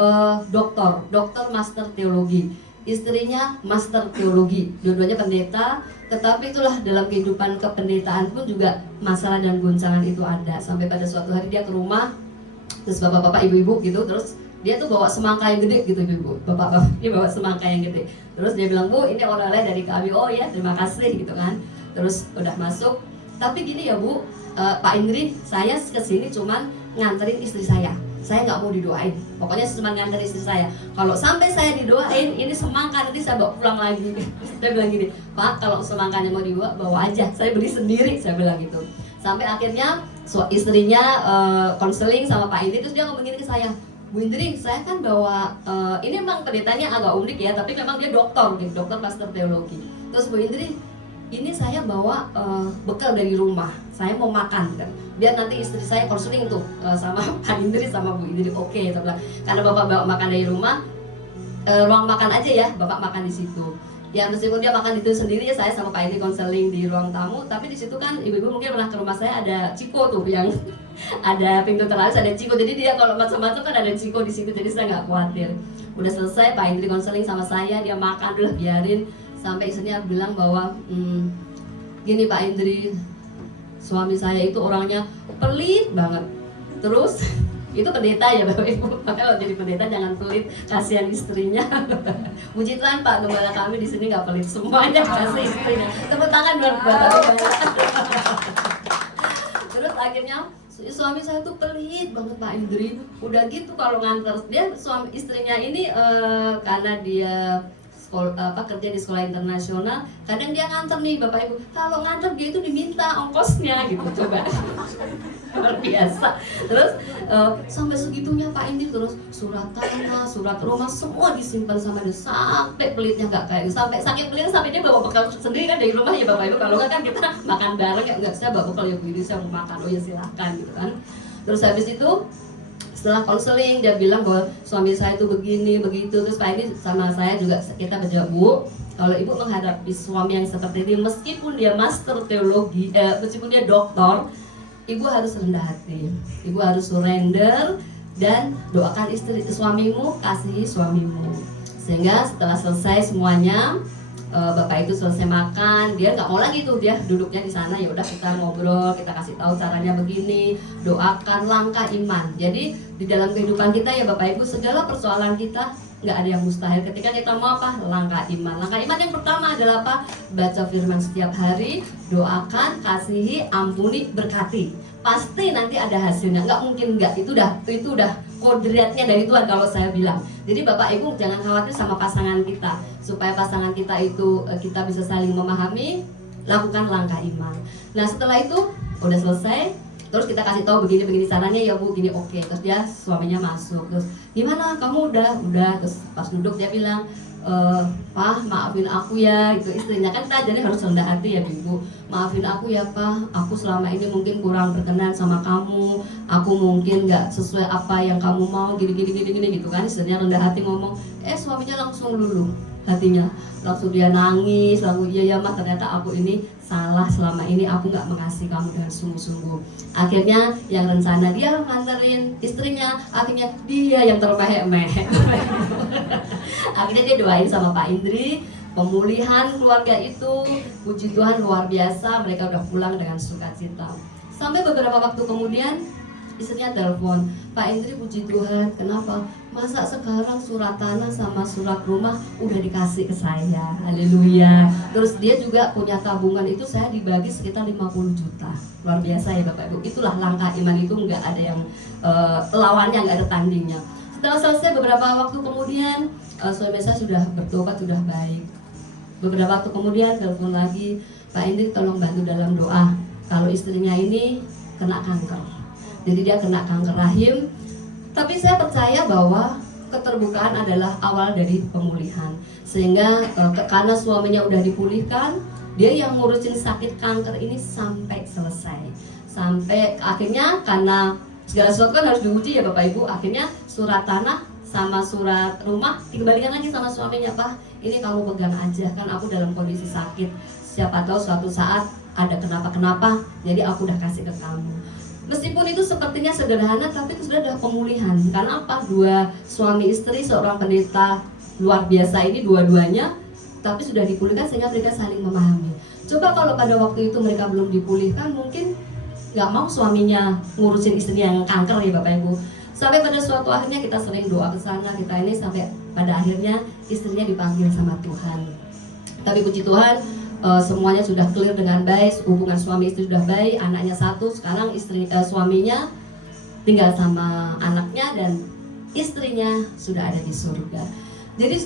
dokter master teologi. Istrinya master teologi. Dua-duanya pendeta. Tetapi itulah dalam kehidupan kependetaan pun juga masalah dan goncangan itu ada. Sampai pada suatu hari dia ke rumah, terus bapak-bapak ibu-ibu gitu, terus dia tuh bawa semangka yang gede gitu ibu, bapak-bapak dia bawa semangka yang gede. Terus dia bilang, Bu ini oleh-oleh dari kami. Oh ya terima kasih gitu kan. Terus udah masuk. Tapi gini ya Bu, Pak Indri, saya kesini cuman nganterin istri saya nggak mau didoain. Pokoknya cuma nganter istri saya. Kalau sampai saya didoain, ini semangka nanti saya bawa pulang lagi. Saya bilang gini, Pak kalau semangkanya mau dibawa, bawa aja. Saya beli sendiri, saya bilang gitu. Sampai akhirnya istrinya konseling sama Pak Indri, terus dia ngomong gini ke saya, Bu Indri, saya kan bawa ini memang pendetanya agak unik ya, tapi memang dia dokter, gitu, dokter master teologi. Terus Bu Indri, ini saya bawa bekal dari rumah, saya mau makan kan, biar nanti istri saya konseling tuh sama Pak Indri sama Bu Indri. Oke, saya bilang, karena bapak bawa makan dari rumah, ruang makan aja ya, bapak makan di situ. Ya meskipun dia makan itu sendiri ya, saya sama Pak Indri konseling di ruang tamu, tapi di situ kan ibu-ibu mungkin pernah ke rumah saya, ada Ciko tuh yang ada pintu teralis, ada Ciko, jadi dia kalau macam-macam kan ada Ciko di situ, jadi saya nggak khawatir. Udah selesai Pak Indri konseling sama saya, dia makan, udah biarin sampai istrinya bilang bahwa gini Pak Indri, suami saya itu orangnya pelit banget. Terus itu pendeta ya Bapak Ibu, makanya kalau jadi pendeta jangan pelit, kasihan istrinya. Puji Tuhan Pak Gembala kami di sini nggak pelit, semuanya kasih istrinya. Tepuk tangan buat Bapak Gembala. Terus akhirnya suami saya tuh pelit banget Pak Indri. Udah gitu kalau nganter, dia suami istrinya ini karena dia kerja di sekolah internasional, kadang dia nganter nih Bapak Ibu. Kalau nganter dia itu diminta ongkosnya gitu, coba. Luar biasa. Terus sampai segitunya Pak Indri, terus surat tanah, surat rumah semua disimpan sama dia, sampai pelitnya nggak kayak, sampai saking pelitnya sampai dia bawa bekal sendiri kan dari rumah ya Bapak Ibu. Kalau nggak kan kita makan bareng ya, nggak, saya bawa bekal ya Bu Indri, saya mau makan, oh ya silakan gitu kan. Terus habis itu setelah konseling dia bilang bahwa suami saya itu begini begitu. Terus Pak ini sama saya juga kita berjawab, Bu, kalau ibu menghadapi suami yang seperti ini, meskipun dia master teologi, meskipun dia doktor, ibu harus rendah hati, ibu harus surrender dan doakan istri suamimu, kasihi suamimu. Sehingga setelah selesai semuanya, bapak itu selesai makan, dia nggak mau lagi tuh, dia duduknya di sana, ya udah kita ngobrol, kita kasih tahu caranya begini, doakan langkah iman. Jadi di dalam kehidupan kita ya Bapak Ibu, segala persoalan kita nggak ada yang mustahil ketika kita mau apa, langkah iman. Langkah iman yang pertama adalah apa? Baca firman setiap hari, doakan, kasihi, ampuni, berkati. Pasti nanti ada hasilnya, nggak mungkin nggak. Itu udah kodratnya dari Tuhan kalau saya bilang. Jadi Bapak Ibu jangan khawatir sama pasangan kita, supaya pasangan kita itu kita bisa saling memahami, lakukan langkah iman. Nah setelah itu udah selesai, terus kita kasih tahu begini caranya ya Bu, gini, oke. Terus dia suaminya masuk, terus gimana kamu udah, terus pas duduk dia bilang, Pak maafin aku ya, itu istrinya kan kita jadi harus rendah hati ya Ibu. Maafin aku ya Pak, aku selama ini mungkin kurang berkenan sama kamu, aku mungkin nggak sesuai apa yang kamu mau, gini gitu kan. Istrinya rendah hati ngomong, suaminya langsung luluh hatinya, langsung dia nangis, langsung iya ya Mas, ternyata aku ini salah selama ini, aku nggak mengasihi kamu dengan sungguh-sungguh. Akhirnya yang rencana dia nganterin istrinya, akhirnya dia yang termehek-mehek. Akhirnya dia doain sama Pak Indri, pemulihan keluarga itu, puji Tuhan luar biasa, mereka udah pulang dengan sukacita. Sampai beberapa waktu kemudian istrinya telepon, Pak Indri puji Tuhan, kenapa? Masa sekarang surat tanah sama surat rumah udah dikasih ke saya, haleluya. Terus dia juga punya tabungan, itu saya dibagi sekitar 50 juta. Luar biasa ya Bapak Ibu, itulah langkah iman itu, nggak ada yang lawannya, nggak ada tandingnya. Setelah selesai beberapa waktu kemudian, suami saya sudah bertobat, sudah baik. Beberapa waktu kemudian telepon lagi, Pak Indri tolong bantu dalam doa, kalau istrinya ini kena kanker. Jadi dia kena kanker rahim. Tapi saya percaya bahwa keterbukaan adalah awal dari pemulihan. Sehingga karena suaminya udah dipulihkan, dia yang ngurusin sakit kanker ini sampai selesai. Sampai akhirnya karena segala sesuatu kan harus diuji ya Bapak Ibu. Akhirnya surat tanah sama surat rumah dikembalikan lagi sama suaminya, Pak, ini kamu pegang aja, kan aku dalam kondisi sakit, siapa tahu suatu saat ada kenapa-kenapa, jadi aku udah kasih ke kamu. Meskipun itu sepertinya sederhana, tapi itu sudah ada pemulihan. Karena apa? Dua suami istri, seorang pendeta luar biasa ini dua-duanya, tapi sudah dipulihkan sehingga mereka saling memahami. Coba kalau pada waktu itu mereka belum dipulihkan, mungkin nggak mau suaminya ngurusin istrinya yang kanker ya Bapak Ibu. Sampai pada suatu akhirnya kita sering doa ke sana, kita ini sampai pada akhirnya istrinya dipanggil sama Tuhan. Tapi puji Tuhan, semuanya sudah clear dengan baik, hubungan suami istri sudah baik, anaknya satu, sekarang suaminya tinggal sama anaknya dan istrinya sudah ada di surga. Jadi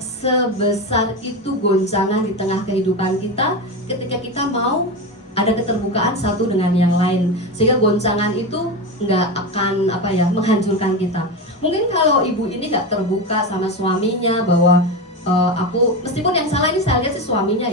sebesar itu goncangan di tengah kehidupan kita ketika kita mau ada keterbukaan satu dengan yang lain, sehingga goncangan itu nggak akan menghancurkan kita. Mungkin kalau ibu ini nggak terbuka sama suaminya bahwa aku, meskipun yang salah ini saya lihat si suaminya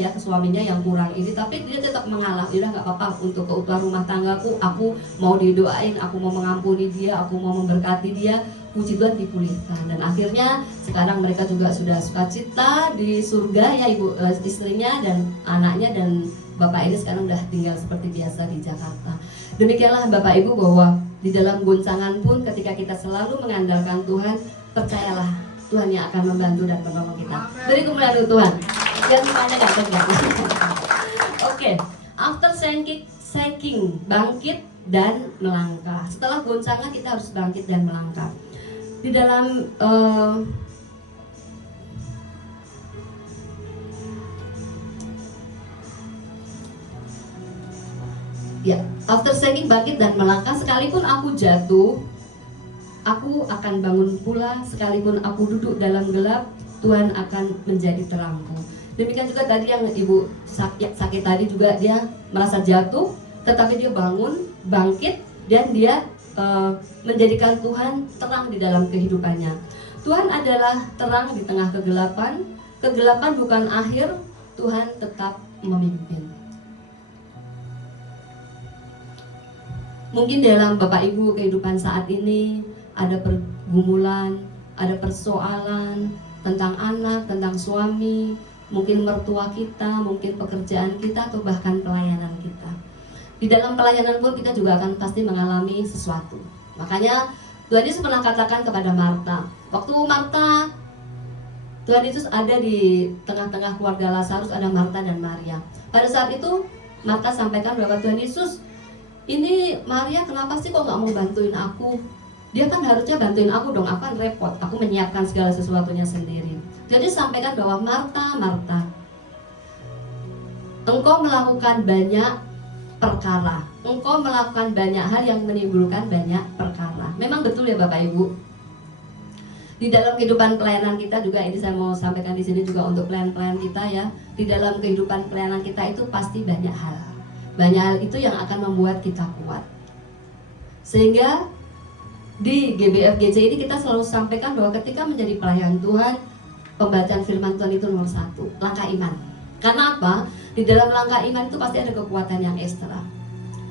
yang kurang ini, tapi dia tetap mengalah. Udah nggak apa-apa, untuk keutuhan rumah tanggaku aku mau didoain, aku mau mengampuni dia, aku mau memberkati dia. Puji Tuhan dipulihkan, dan akhirnya sekarang mereka juga sudah sukacita di surga ya, ibu istrinya dan anaknya, dan bapak ini sekarang udah tinggal seperti biasa di Jakarta. Demikianlah Bapak Ibu, bahwa di dalam goncangan pun ketika kita selalu mengandalkan Tuhan, percayalah Tuhan yang akan membantu dan menolong kita. Beri kemuliaan untuk Tuhan. Dan semuanya gak tegak. Oke, after sinking, bangkit dan melangkah. Setelah goncangan kita harus bangkit dan melangkah. Di dalam after sinking, bangkit dan melangkah. Sekalipun aku jatuh, aku akan bangun pula. Sekalipun aku duduk dalam gelap, Tuhan akan menjadi terangku. Demikian juga tadi yang ibu sakit tadi juga, dia merasa jatuh, tetapi dia bangun, bangkit, dan dia menjadikan Tuhan terang di dalam kehidupannya. Tuhan adalah terang di tengah kegelapan. Kegelapan bukan akhir, Tuhan tetap memimpin. Mungkin dalam Bapak Ibu kehidupan saat ini ada pergumulan, ada persoalan tentang anak, tentang suami, mungkin mertua kita, mungkin pekerjaan kita, atau bahkan pelayanan kita. Di dalam pelayanan pun kita juga akan pasti mengalami sesuatu. Makanya Tuhan Yesus pernah katakan kepada Marta, waktu Marta, Tuhan Yesus ada di tengah-tengah keluarga Lazarus, ada Marta dan Maria. Pada saat itu Marta sampaikan bahwa Tuhan Yesus, ini Maria kenapa sih kok gak mau bantuin aku? Dia kan harusnya bantuin aku dong, aku kan repot, aku menyiapkan segala sesuatunya sendiri. Jadi sampaikan bahwa Marta, Marta, engkau melakukan banyak perkara, engkau melakukan banyak hal yang menimbulkan banyak perkara. Memang betul ya Bapak Ibu. Di dalam kehidupan pelayanan kita juga, ini saya mau sampaikan di sini juga untuk pelayan-pelayan kita ya. Di dalam kehidupan pelayanan kita itu pasti banyak hal. Banyak hal itu yang akan membuat kita kuat. Sehingga di GBFGC ini kita selalu sampaikan bahwa ketika menjadi pelayan Tuhan, pembacaan firman Tuhan itu nomor 1, langkah iman. Karena apa? Di dalam langkah iman itu pasti ada kekuatan yang ekstra.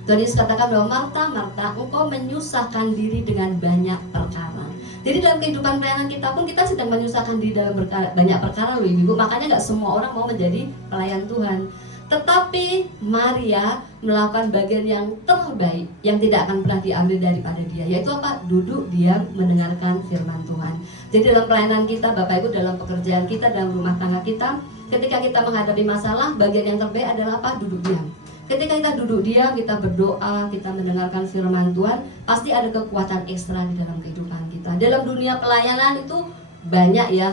Tuhan Yesus katakan bahwa Marta, Marta, engkau menyusahkan diri dengan banyak perkara. Jadi dalam kehidupan pelayanan kita pun kita sedang menyusahkan diri dalam banyak perkara loh Ibu. Makanya gak semua orang mau menjadi pelayan Tuhan. Tetapi Maria melakukan bagian yang terbaik, yang tidak akan pernah diambil daripada dia, yaitu apa? Duduk diam mendengarkan firman Tuhan. Jadi dalam pelayanan kita Bapak Ibu, dalam pekerjaan kita, dalam rumah tangga kita, ketika kita menghadapi masalah, bagian yang terbaik adalah apa? Duduk diam. Ketika kita duduk diam, kita berdoa, kita mendengarkan firman Tuhan, pasti ada kekuatan ekstra di dalam kehidupan kita. Dalam dunia pelayanan itu banyak ya,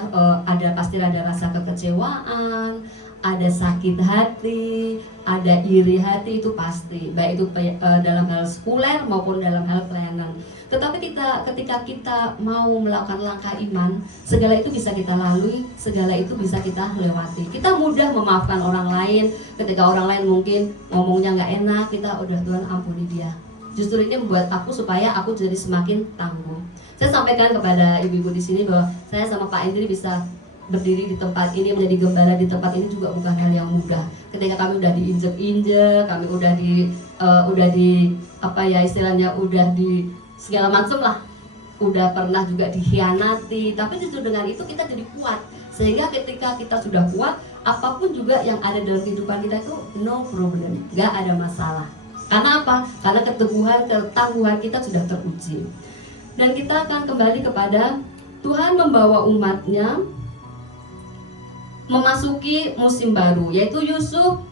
pasti ada rasa kekecewaan, ada sakit hati, ada iri hati, itu pasti, baik itu dalam hal sekuler maupun dalam hal pelayanan. Tetapi ketika kita mau melakukan langkah iman, segala itu bisa kita lalui, segala itu bisa kita lewati. Kita mudah memaafkan orang lain. Ketika orang lain mungkin ngomongnya nggak enak, kita udah Tuhan ampuni dia. Justru ini membuat aku supaya aku jadi semakin tangguh. Saya sampaikan kepada ibu-ibu di sini bahwa saya sama Pak Indri bisa berdiri di tempat ini, menjadi gembala di tempat ini juga bukan hal yang mudah. Ketika kami udah diinjek-injek, kami udah di istilahnya udah di segala macam lah, udah pernah juga dikhianati, tapi justru dengan itu kita jadi kuat. Sehingga ketika kita sudah kuat, apapun juga yang ada dalam kehidupan kita itu no problem, gak ada masalah. Karena apa? Karena keteguhan, ketangguhan kita sudah teruji. Dan kita akan kembali kepada Tuhan membawa umatnya memasuki musim baru, yaitu Yusuf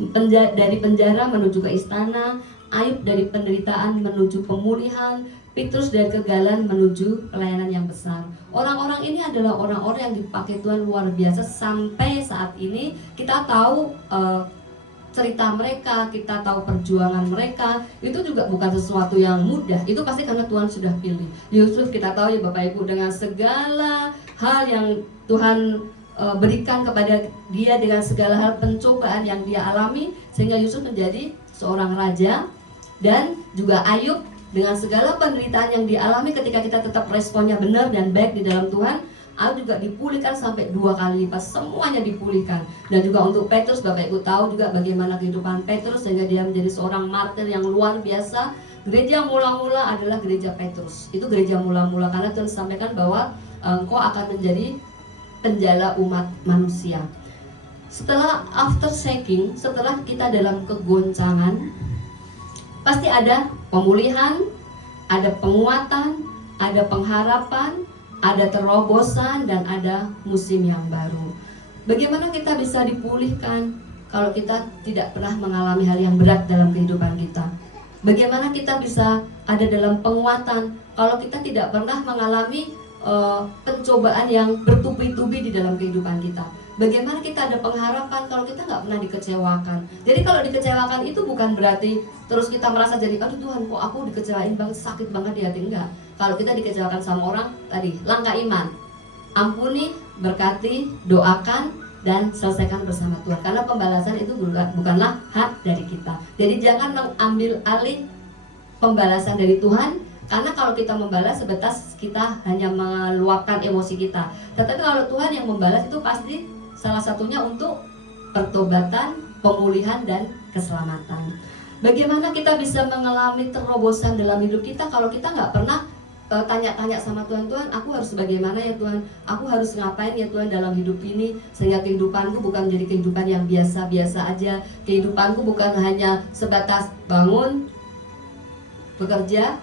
dari penjara menuju ke istana, Ayub dari penderitaan menuju pemulihan, Petrus dari kegagalan menuju pelayanan yang besar. Orang-orang ini adalah orang-orang yang dipakai Tuhan luar biasa. Sampai saat ini kita tahu cerita mereka, kita tahu perjuangan mereka. Itu juga bukan sesuatu yang mudah. Itu pasti karena Tuhan sudah pilih. Yusuf kita tahu ya Bapak Ibu, dengan segala hal yang Tuhan berikan kepada dia, dengan segala hal pencobaan yang dia alami, sehingga Yusuf menjadi seorang raja, dan juga Ayub dengan segala penderitaan yang dialami ketika kita tetap responnya benar dan baik di dalam Tuhan. Ayub juga dipulihkan sampai 2 kali lipat, semuanya dipulihkan. Dan juga untuk Petrus, Bapak Ibu tahu juga bagaimana kehidupan Petrus sehingga dia menjadi seorang martir yang luar biasa. Gereja mula-mula adalah gereja Petrus, itu gereja mula-mula, karena Tuhan sampaikan bahwa engkau akan menjadi penjala umat manusia. Setelah after shaking, setelah kita dalam kegoncangan, pasti ada pemulihan, ada penguatan, ada pengharapan, ada terobosan, dan ada musim yang baru. Bagaimana kita bisa dipulihkan kalau kita tidak pernah mengalami hal yang berat dalam kehidupan kita? Bagaimana kita bisa ada dalam penguatan kalau kita tidak pernah mengalami pencobaan yang bertubi-tubi di dalam kehidupan kita? Bagaimana kita ada pengharapan kalau kita nggak pernah dikecewakan? Jadi kalau dikecewakan itu bukan berarti terus kita merasa jadi, aduh Tuhan kok aku dikecewain banget, sakit banget di hati. Enggak. Kalau kita dikecewakan sama orang, tadi langkah iman, ampuni, berkati, doakan, dan selesaikan bersama Tuhan. Karena pembalasan itu bukanlah hak dari kita. Jadi jangan mengambil alih pembalasan dari Tuhan, karena kalau kita membalas sebatas kita hanya meluapkan emosi kita. Tetapi kalau Tuhan yang membalas itu pasti salah satunya untuk pertobatan, pemulihan, dan keselamatan. Bagaimana kita bisa mengalami terobosan dalam hidup kita kalau kita nggak pernah tanya-tanya sama Tuhan, Tuhan aku harus bagaimana ya Tuhan, aku harus ngapain ya Tuhan dalam hidup ini, sehingga kehidupanku bukan menjadi kehidupan yang biasa-biasa aja. Kehidupanku bukan hanya sebatas bangun, bekerja,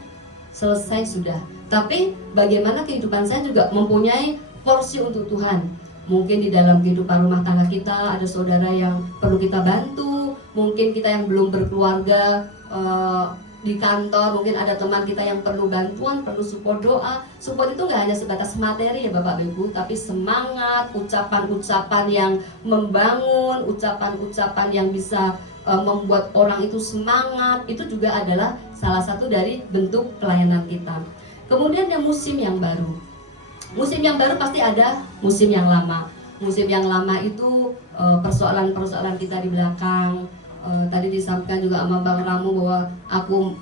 selesai sudah. Tapi bagaimana kehidupan saya juga mempunyai porsi untuk Tuhan. Mungkin di dalam kehidupan rumah tangga kita ada saudara yang perlu kita bantu, mungkin kita yang belum berkeluarga, di kantor mungkin ada teman kita yang perlu bantuan, perlu support doa. Support itu nggak hanya sebatas materi ya Bapak Ibu, tapi semangat, ucapan-ucapan yang membangun, ucapan-ucapan yang bisa membuat orang itu semangat. Itu juga adalah salah satu dari bentuk pelayanan kita. Kemudian yang musim yang baru. Musim yang baru pasti ada musim yang lama. Musim yang lama itu persoalan-persoalan kita di belakang. Tadi disampaikan juga sama Bang Ramu bahwa aku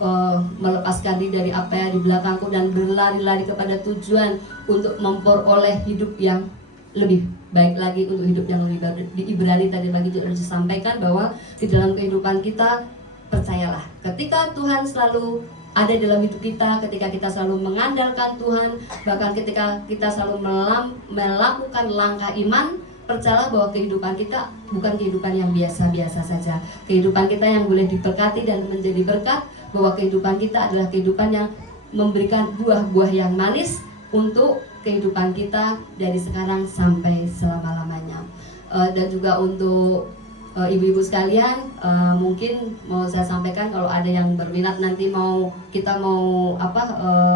melepaskan diri dari apa yang di belakangku dan berlari-lari kepada tujuan untuk memperoleh hidup yang lebih baik lagi, untuk hidup yang lebih baik. Di Ibrani tadi pagi juga disampaikan bahwa di dalam kehidupan kita, percayalah, ketika Tuhan selalu ada dalam hidup kita, ketika kita selalu mengandalkan Tuhan, bahkan ketika kita selalu melakukan langkah iman, percayalah bahwa kehidupan kita bukan kehidupan yang biasa-biasa saja. Kehidupan kita yang boleh diberkati dan menjadi berkat, bahwa kehidupan kita adalah kehidupan yang memberikan buah-buah yang manis untuk kehidupan kita dari sekarang sampai selama-lamanya. Dan juga untuk ibu-ibu sekalian, mungkin mau saya sampaikan kalau ada yang berminat nanti kita mau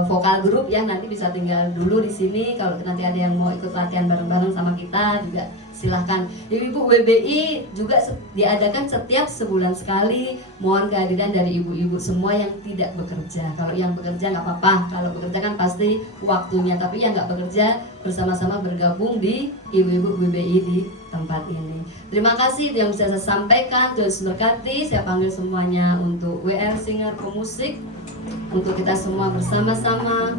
vokal grup ya, nanti bisa tinggal dulu di sini. Kalau nanti ada yang mau ikut latihan bareng-bareng sama kita juga silahkan. Ibu-ibu WBI juga diadakan setiap sebulan sekali. Mohon kehadiran dari ibu-ibu semua yang tidak bekerja. Kalau yang bekerja nggak apa-apa, kalau bekerja kan pasti waktunya. Tapi yang nggak bekerja bersama-sama bergabung di ibu-ibu WBI di tempat ini. Terima kasih yang bisa saya sampaikan. Tuhan berkati. Saya panggil semuanya untuk WR Singer pemusik, untuk kita semua bersama-sama.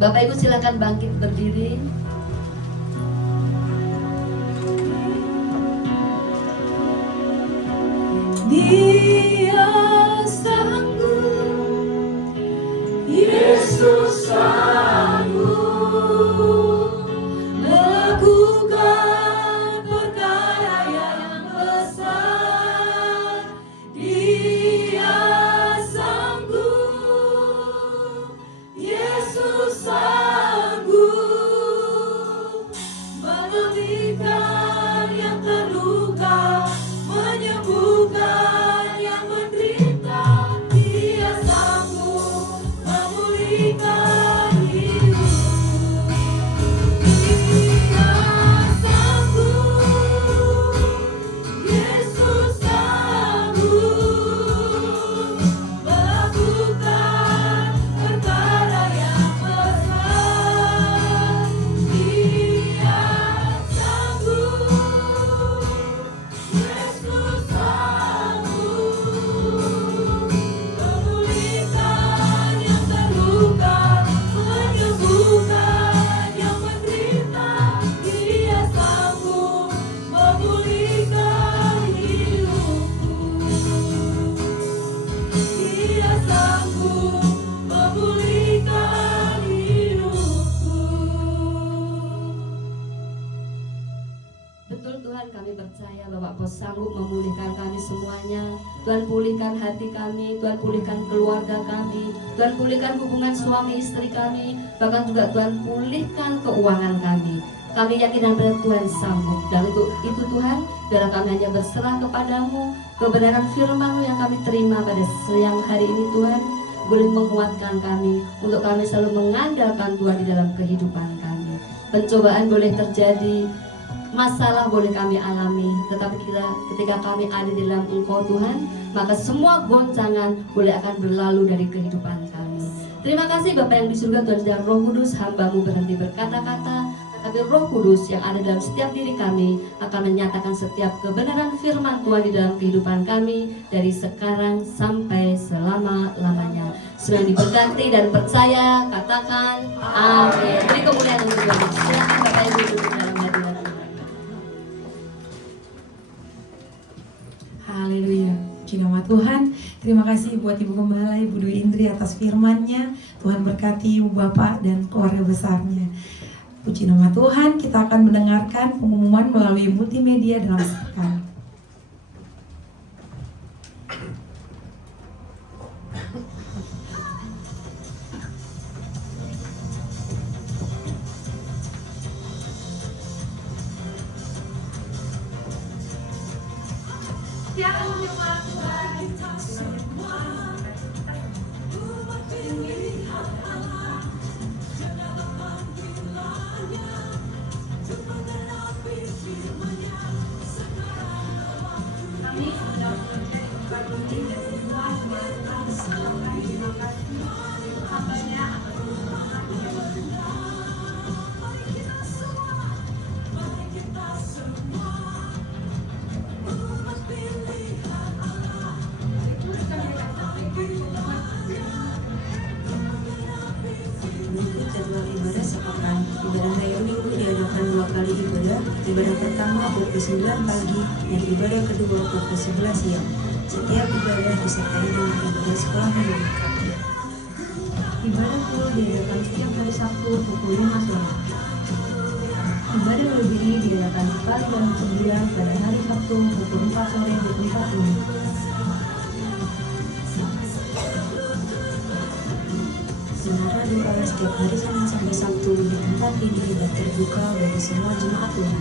Bapak Ibu silakan bangkit berdiri. Dia sanggup, Yesus sanggup melakukan perkara yang besar. Dia sanggup, Yesus sanggup memulihkan yang terluka, menyembuhkan yang menderita. Betul Tuhan, kami percaya Bapak Kau sanggup memulihkan kami semuanya. Tuhan pulihkan hati kami, Tuhan pulihkan keluarga kami, Tuhan pulihkan hubungan suami istri kami, bahkan juga Tuhan pulihkan keuangan kami. Kami yakin pada Tuhan sanggup. Dan untuk itu Tuhan, biarlah kami hanya berserah kepadamu. Kebenaran firman-Mu yang kami terima pada siang hari ini Tuhan, boleh menguatkan kami untuk kami selalu mengandalkan Tuhan di dalam kehidupan kami. Pencobaan boleh terjadi, masalah boleh kami alami, tetapi ketika kami ada di dalam Engkau Tuhan, maka semua goncangan boleh akan berlalu dari kehidupan kami. Terima kasih Bapa yang di surga, Tuhan dan Roh Kudus, hamba-Mu berhenti berkata-kata, tapi Roh Kudus yang ada dalam setiap diri kami akan menyatakan setiap kebenaran firman Tuhan di dalam kehidupan kami dari sekarang sampai selama-lamanya. Semua diberkati dan percaya, katakan amin. Beri kemuliaan untuk Tuhan. Silakan Bapak Ibu duduk dalam hadirat Tuhan. Haleluya. Puji nama Tuhan. Terima kasih buat Ibu Gembala, Ibu Dwi Indri atas firman-Nya. Tuhan berkati Ibu Bapak dan keluarga besarnya. Puji nama Tuhan, kita akan mendengarkan pengumuman melalui multimedia dalam sepekan. Jadwal ibadah sepekan. Ibadah hari Minggu diadakan 2 kali ibadah. Ibadah pertama pukul 9 pagi dan ibadah kedua pukul 11 siang. Setiap ibadah disertai dengan ibadah sekolah minggu. Ibadah full diadakan setiap hari Sabtu pukul 5 sore. Ibadah melebihi diadakan pagi jam 9 pada hari Sabtu pukul 4 sore di tempat ini. Menara doa setiap hari Senin sampai Sabtu di tempat ini dan terbuka bagi semua jemaat Tuhan.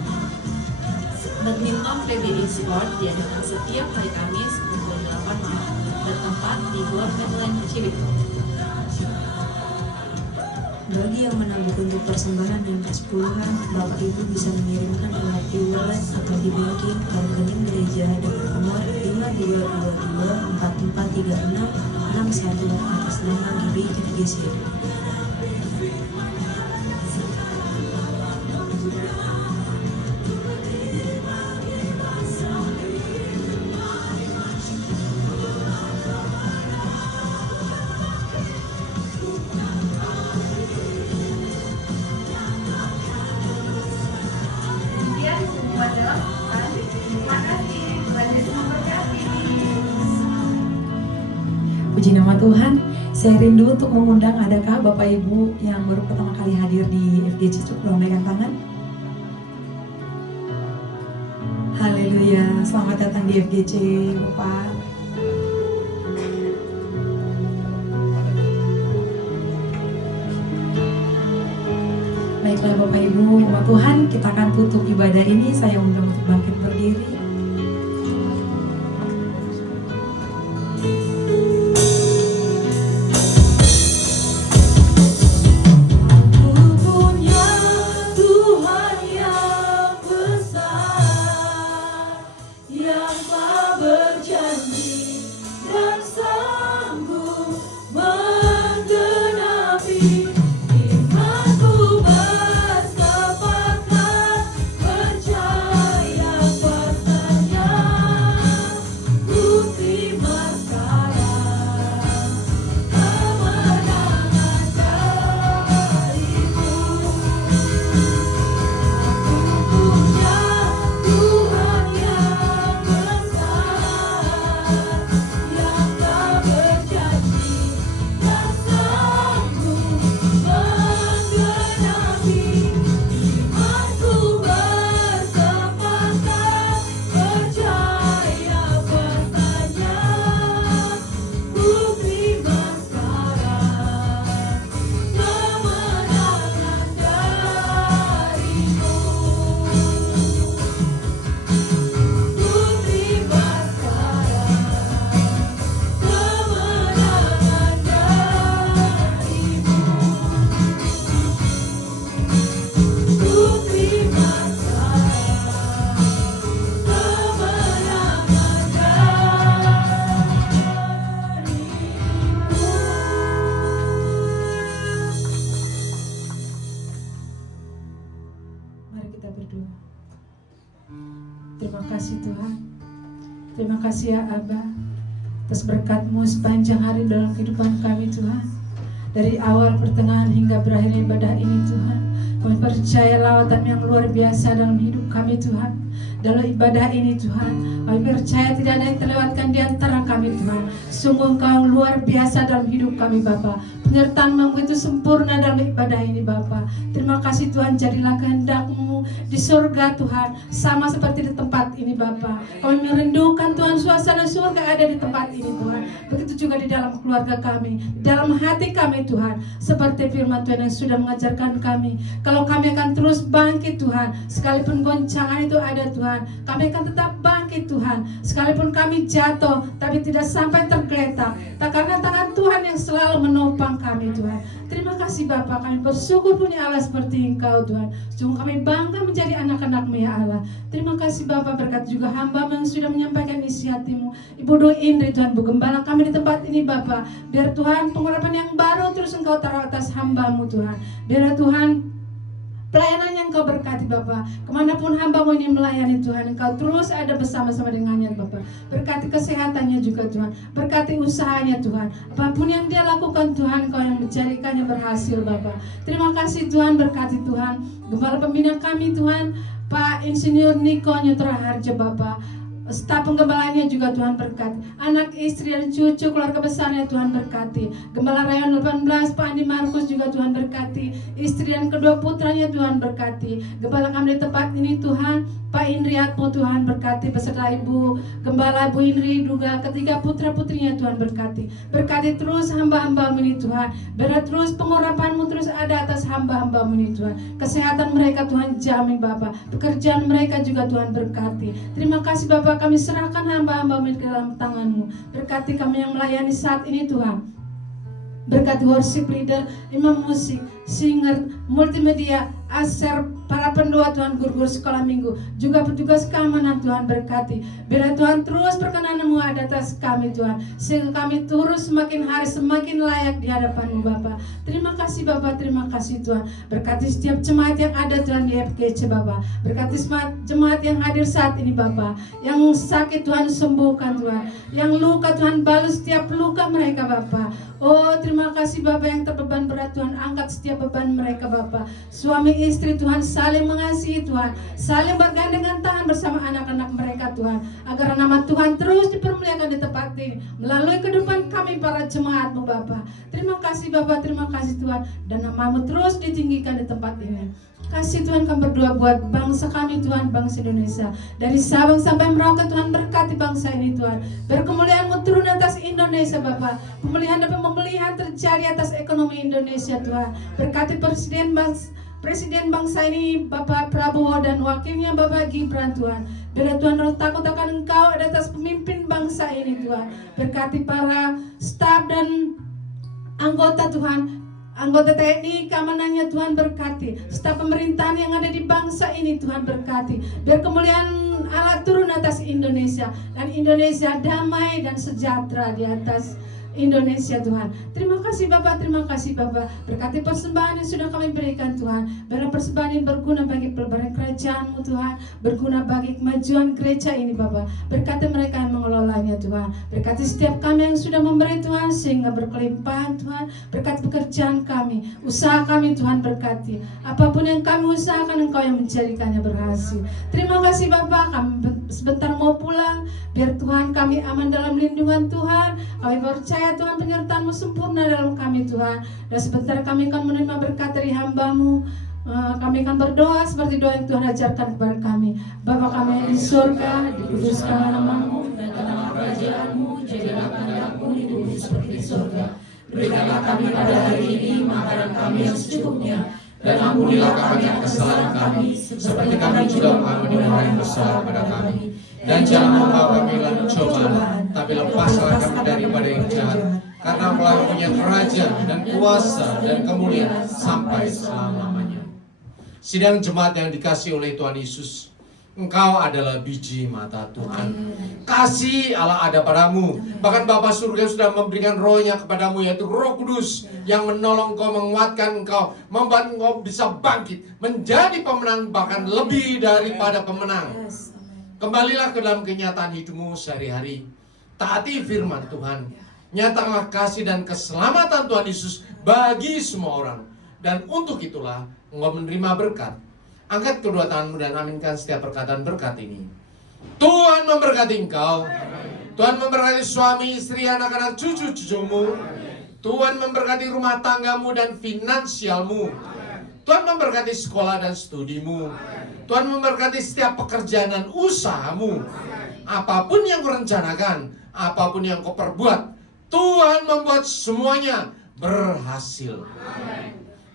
Badminton PBI Sport diadakan setiap hari Kamis pukul 8 malam, bertempat di Gor Medland Cibitung. Bagi yang menabung untuk persembahan dan persepuluhan, Bapak Ibu bisa mengirimkan lewat e-wallet atau di banking ke rekening gereja dengan nomor 5222443661 atas nama GBI FGC. Puji nama Tuhan. Saya rindu untuk mengundang, adakah Bapak Ibu yang baru pertama kali hadir di FGC, cukup lambaikan tangan. Haleluya, selamat datang di FGC Bapak. Baiklah Bapak Ibu, umat Tuhan, kita akan tutup ibadah ini. Saya undang untuk bangkit berdiri. Percaya pada Terima kasih Tuhan. Terima kasih ya Abah atas berkat-Mu sepanjang hari dalam kehidupan kami Tuhan. Dari awal, pertengahan hingga berakhir ibadah ini Tuhan, kami percaya lawatan yang luar biasa dalam hidup kami Tuhan. Dalam ibadah ini Tuhan, kami percaya tidak ada yang terlewatkan di antara kami Tuhan. Sungguh Engkau luar biasa dalam hidup kami Bapa. Penyertaan-Mu itu sempurna dalam ibadah ini Bapa. Terima kasih Tuhan, jadilah kehendak-Mu di surga Tuhan, sama seperti di tempat ini Bapa. Kami merindukan Tuhan suasana surga ada di tempat ini Tuhan. Begitu juga di dalam keluarga kami, di dalam hati kami Tuhan. Seperti firman Tuhan yang sudah mengajarkan kami, kalau kami akan terus bangkit Tuhan, sekalipun goncangan itu ada Tuhan, kami akan tetap bangkit Tuhan. Sekalipun kami jatuh, tapi tidak sampai tergeletak, tak karena tangan Tuhan yang selalu menopang kami Tuhan. Terima kasih Bapa, kami bersyukur punya Allah seperti Engkau Tuhan. Sungguh kami bangga menjadi anak-anak-Mu ya Allah. Terima kasih Bapa, berkat juga hamba-Mu yang sudah menyampaikan isi hati-Mu, Ibu Doi Indri Tuhan, Bu Gembala kami di tempat ini Bapa. Biar Tuhan pengurapan yang baru terus Engkau taruh atas hamba-Mu Tuhan. Biar Tuhan pelayanan yang Engkau berkati Bapa, kemanapun hamba-Mu ini melayani Tuhan, Engkau terus ada bersama-sama dengannya Bapa. Berkati kesehatannya juga Tuhan, berkati usahanya Tuhan, apapun yang dia lakukan Tuhan, Engkau yang menjadikannya berhasil Bapa. Terima kasih Tuhan, berkati Tuhan Gembala pembina kami Tuhan, Pak Insinyur Niko Nyotra Harja Bapa. Staf penggembalanya juga Tuhan berkati, anak istri dan cucu keluarga besarnya Tuhan berkati. Gembala Rayon 18 Pak Andi Markus juga Tuhan berkati, istri dan kedua putranya Tuhan berkati. Gembala kami di tempat ini Tuhan, Pak Indriatmo Tuhan berkati beserta Ibu Gembala Bu Indri juga ketiga putra putrinya Tuhan berkati. Berkati terus hamba-hamba-Mu ini Tuhan, biar terus pengurapan-Mu terus ada atas hamba-hamba-Mu ini Tuhan. Kesehatan mereka Tuhan jamin Bapa, pekerjaan mereka juga Tuhan berkati. Terima kasih Bapa, kami serahkan hamba-hamba-Mu ke dalam tangan-Mu. Berkati kami yang melayani saat ini Tuhan. Berkati worship leader, imam musik, singer, multimedia, aser, para pendoa Tuhan, guru-guru sekolah minggu, juga petugas keamanan Tuhan berkati. Biar Tuhan terus perkenan-Mu ada atas kami Tuhan, sehingga kami terus semakin hari semakin layak di hadapan-Mu Bapa. Terima kasih Bapa, terima kasih Tuhan. Berkati setiap jemaat yang ada Tuhan di FGC Bapa. Berkati jemaat yang hadir saat ini Bapa. Yang sakit Tuhan sembuhkan Tuhan, yang luka Tuhan balas setiap luka mereka Bapa. Oh terima kasih Bapa, yang terbeban berat Tuhan angkat setiap beban mereka Bapa. Suami istri Tuhan saling mengasihi Tuhan, saling bergandengan tangan bersama anak-anak mereka Tuhan, agar nama Tuhan terus dipermuliakan di tempat ini melalui kehidupan kami para jemaat-Mu Bapa. Terima kasih Bapa, terima kasih Tuhan, dan nama-Mu terus ditinggikan di tempat ini. Kasih Tuhan, kami berdoa buat bangsa kami Tuhan, bangsa Indonesia. Dari Sabang sampai Merauke Tuhan, berkati bangsa ini Tuhan. Biar kemuliaan-Mu turun atas Indonesia Bapa. Pemulihan dan pemulihan terjadi atas ekonomi Indonesia Tuhan. Berkati Presiden bangsa ini Bapak Prabowo dan wakilnya Bapak Gibran Tuhan. Biar Tuhan roh takut akan Engkau ada atas pemimpin bangsa ini Tuhan. Berkati para staf dan anggota Tuhan, anggota TNI, keamanannya Tuhan berkati. Staf pemerintahan yang ada di bangsa ini Tuhan berkati. Biar kemuliaan Allah turun atas Indonesia, dan Indonesia damai dan sejahtera di atas Indonesia Tuhan. Terima kasih Bapak, terima kasih Bapak. Berkati persembahan yang sudah kami berikan Tuhan. Biar persembahan ini berguna bagi pelebaran kerajaan-Mu Tuhan, berguna bagi kemajuan gereja ini Bapak. Berkati mereka yang mengelolanya Tuhan. Berkati setiap kami yang sudah memberi Tuhan sehingga berkelimpahan Tuhan. Berkati pekerjaan kami, usaha kami Tuhan berkati. Apapun yang kami usahakan Engkau yang menjadikannya berhasil. Terima kasih Bapak, kami sebentar mau pulang. Biar Tuhan kami aman dalam lindungan Tuhan. Kami percaya Tuhan penyertaan-Mu sempurna dalam kami Tuhan. Dan sebentar kami akan menerima berkat dari hamba-Mu. Kami akan berdoa seperti doa yang Tuhan ajarkan kepada kami. Bapa kami yang di surga, dikuduskanlah nama-Mu, datanglah kerajaan-Mu, jadilah kehendak-Mu di bumi seperti di surga. Berikanlah kami pada hari ini makanan kami yang secukupnya, dan ampunilah kami atas kesalahan kami, seperti kami juga mengampuni orang yang bersalah pada kami. Dan jangan membawa kami dalam cobaan, tapi lepaslah kami daripada yang jahat. Karena Engkau punya kerajaan dan kuasa dan kemuliaan sampai selama-lamanya. Sidang jemaat yang dikasihi oleh Tuhan Yesus, Engkau adalah biji mata Tuhan. Kasih Allah ada padamu. Bahkan Bapa surga sudah memberikan rohnya kepadamu, yaitu Roh Kudus, yang menolong engkau, menguatkan engkau, membuat engkau bisa bangkit menjadi pemenang, bahkan lebih daripada pemenang. Kembalilah ke dalam kenyataan hidupmu sehari-hari. Taati firman Tuhan. Nyatakanlah kasih dan keselamatan Tuhan Yesus bagi semua orang. Dan untuk itulah engkau menerima berkat. Angkat kedua tanganmu dan aminkan setiap perkataan berkat ini. Tuhan memberkati engkau. Tuhan memberkati suami, istri, anak-anak, cucu-cucumu. Tuhan memberkati rumah tanggamu dan finansialmu. Tuhan memberkati sekolah dan studimu. Tuhan memberkati setiap pekerjaan dan usahamu. Apapun yang kau rencanakan, apapun yang kau perbuat, Tuhan membuat semuanya berhasil.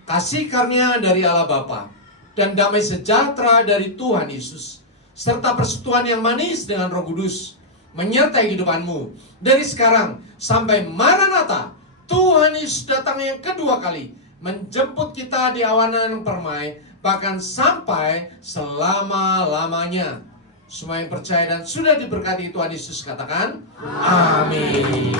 Kasih karunia dari Allah Bapa dan damai sejahtera dari Tuhan Yesus, serta persekutuan yang manis dengan Roh Kudus menyertai kehidupanmu dari sekarang sampai Maranatha. Tuhan Yesus datang yang kedua kali menjemput kita di awanan permai, bahkan sampai selama-lamanya. Semua yang percaya dan sudah diberkati Tuhan Yesus katakan amin.